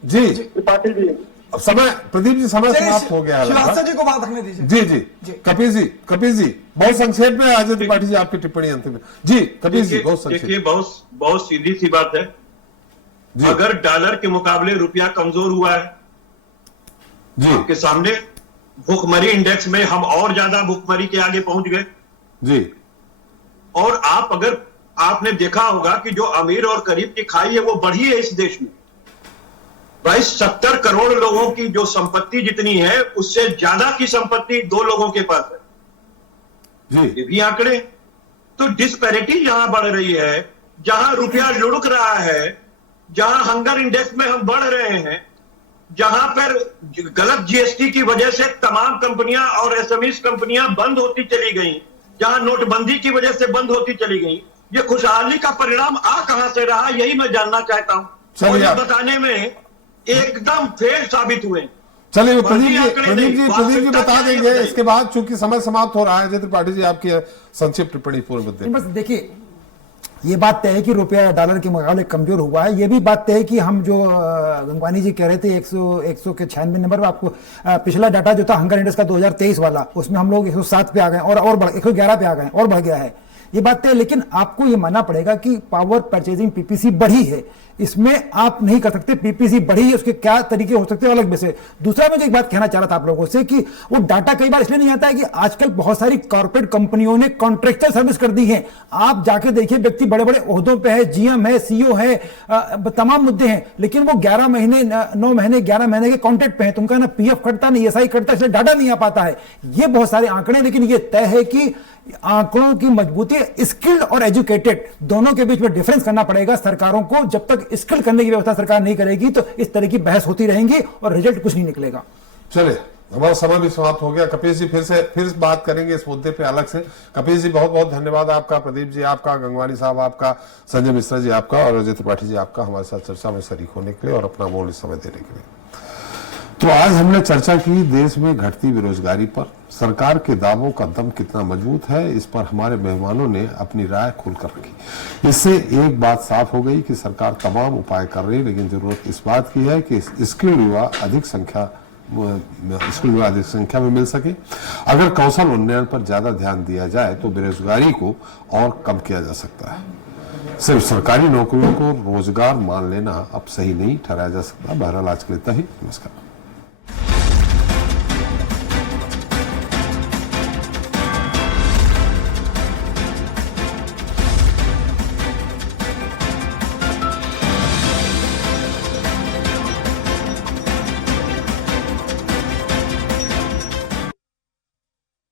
जी त्रिपाठी जी समय, प्रदीप जी समय समाप्त हो गया है। श्रीवास्तव जी को बात रखने दीजिए। जी जी कपिल जी बहुत संक्षेप में अजय त्रिपाठी जी आपकी टिप्पणी अंतिम में। जी कपिल जी बहुत संक्षेप। देखिए बहुत सीधी सी बात है, अगर डॉलर के मुकाबले रुपया कमजोर हुआ है जी आपके सामने, भुखमरी इंडेक्स में हम और ज्यादा भुखमरी के आगे पहुंच गए जी। और अगर आपने देखा होगा कि जो अमीर और गरीब की खाई है वो बढ़ी है इस देश में। भाई 70 करोड़ लोगों की जो संपत्ति जितनी है, उससे ज्यादा की संपत्ति 2 लोगों के पास है जी। ये भी आंकड़े। तो डिस्पैरिटी जहां बढ़ रही है, जहां रुपया लुढ़क रहा है, जहां हंगर इंडेक्स में हम बढ़ रहे हैं, जहां पर गलत जीएसटी की वजह से तमाम कंपनियां और एसएमईज कंपनियां बंद होती चली गई, जहां नोटबंदी की वजह से बंद होती चली गई, ये खुशहाली का परिणाम आ कहां से रहा, यही मैं जानना चाहता हूं। और ये बताने में एकदम फेल साबित हुए। चलिए प्रदीप जी बता देंगे इसके बाद, चूंकि समय समाप्त हो रहा है। जय त्रिपाठी जी, आपकी संक्षिप्त टिप्पणी पूर्व में। बस देखिए, ये बात तय है कि रुपया डॉलर के मुकाबले कमजोर हुआ है। ये भी बात तय है कि हम जो गंगवानी जी कह रहे थे 100 के 96 नंबर पर, आपको पिछला डाटा जो था हंगर इंडेक्स का 2023 वाला, उसमें हम लोग 107 पे आ गए और 111 पे आ गए और बढ़ गया है, ये बात तय है। लेकिन आपको ये मानना पड़ेगा कि पावर परचेजिंग पीपीसी बढ़ी है, इसमें आप नहीं कर सकते। पीपीसी बढ़ी है, उसके क्या तरीके हो सकते हैं अलग में से। दूसरा मुझे एक बात कहना चाह रहा था आप लोगों से कि वो डाटा कई बार इसलिए नहीं आता है कि आजकल बहुत सारी कॉर्पोरेट कंपनियों ने कॉन्ट्रैक्चुअल सर्विस कर दी है। आप जाके देखिए, व्यक्ति बड़े बड़े ओहदों पे है, जीएम है, सीईओ है, तमाम मुद्दे हैं, लेकिन वो 11 महीने 9 महीने 11 महीने के कॉन्ट्रैक्ट पे है। तुमका ना पीएफ कटता, नहीं एसआई कटता, इसलिए डाटा नहीं आ पाता है। ये बहुत सारे आंकड़े, लेकिन ये तय है कि आंकड़ों की मजबूती, स्किल्ड और एजुकेटेड दोनों के बीच में डिफरेंस करना पड़ेगा सरकारों को। जब तक स्किल करने की व्यवस्था सरकार नहीं करेगी तो इस तरह की बहस होती रहेंगी और रिजल्ट कुछ नहीं निकलेगा। चलिए, हमारा समय भी समाप्त हो गया। कपिल जी फिर बात करेंगे इस मुद्दे पे अलग से। कपिल जी, बहुत बहुत धन्यवाद आपका, प्रदीप जी आपका, गंगवानी साहब आपका, संजय मिश्रा जी आपका और अजय त्रिपाठी जी आपका हमारे साथ चर्चा में शरीक होने के लिए और अपना अमूल्य समय देने के लिए। तो आज हमने चर्चा की देश में घटती बेरोजगारी पर। सरकार के दावों का दम कितना मजबूत है, इस पर हमारे मेहमानों ने अपनी राय खुलकर रखी। इससे एक बात साफ हो गई कि सरकार तमाम उपाय कर रही है, लेकिन जरूरत इस बात की है कि स्किल्ड युवा अधिक संख्या में मिल सके। अगर कौशल उन्नयन पर ज्यादा ध्यान दिया जाए तो बेरोजगारी को और कम किया जा सकता है। सिर्फ सरकारी नौकरियों को रोजगार मान लेना अब सही नहीं ठहराया जा सकता। बहरहाल आज के लिए इतना ही। नमस्कार।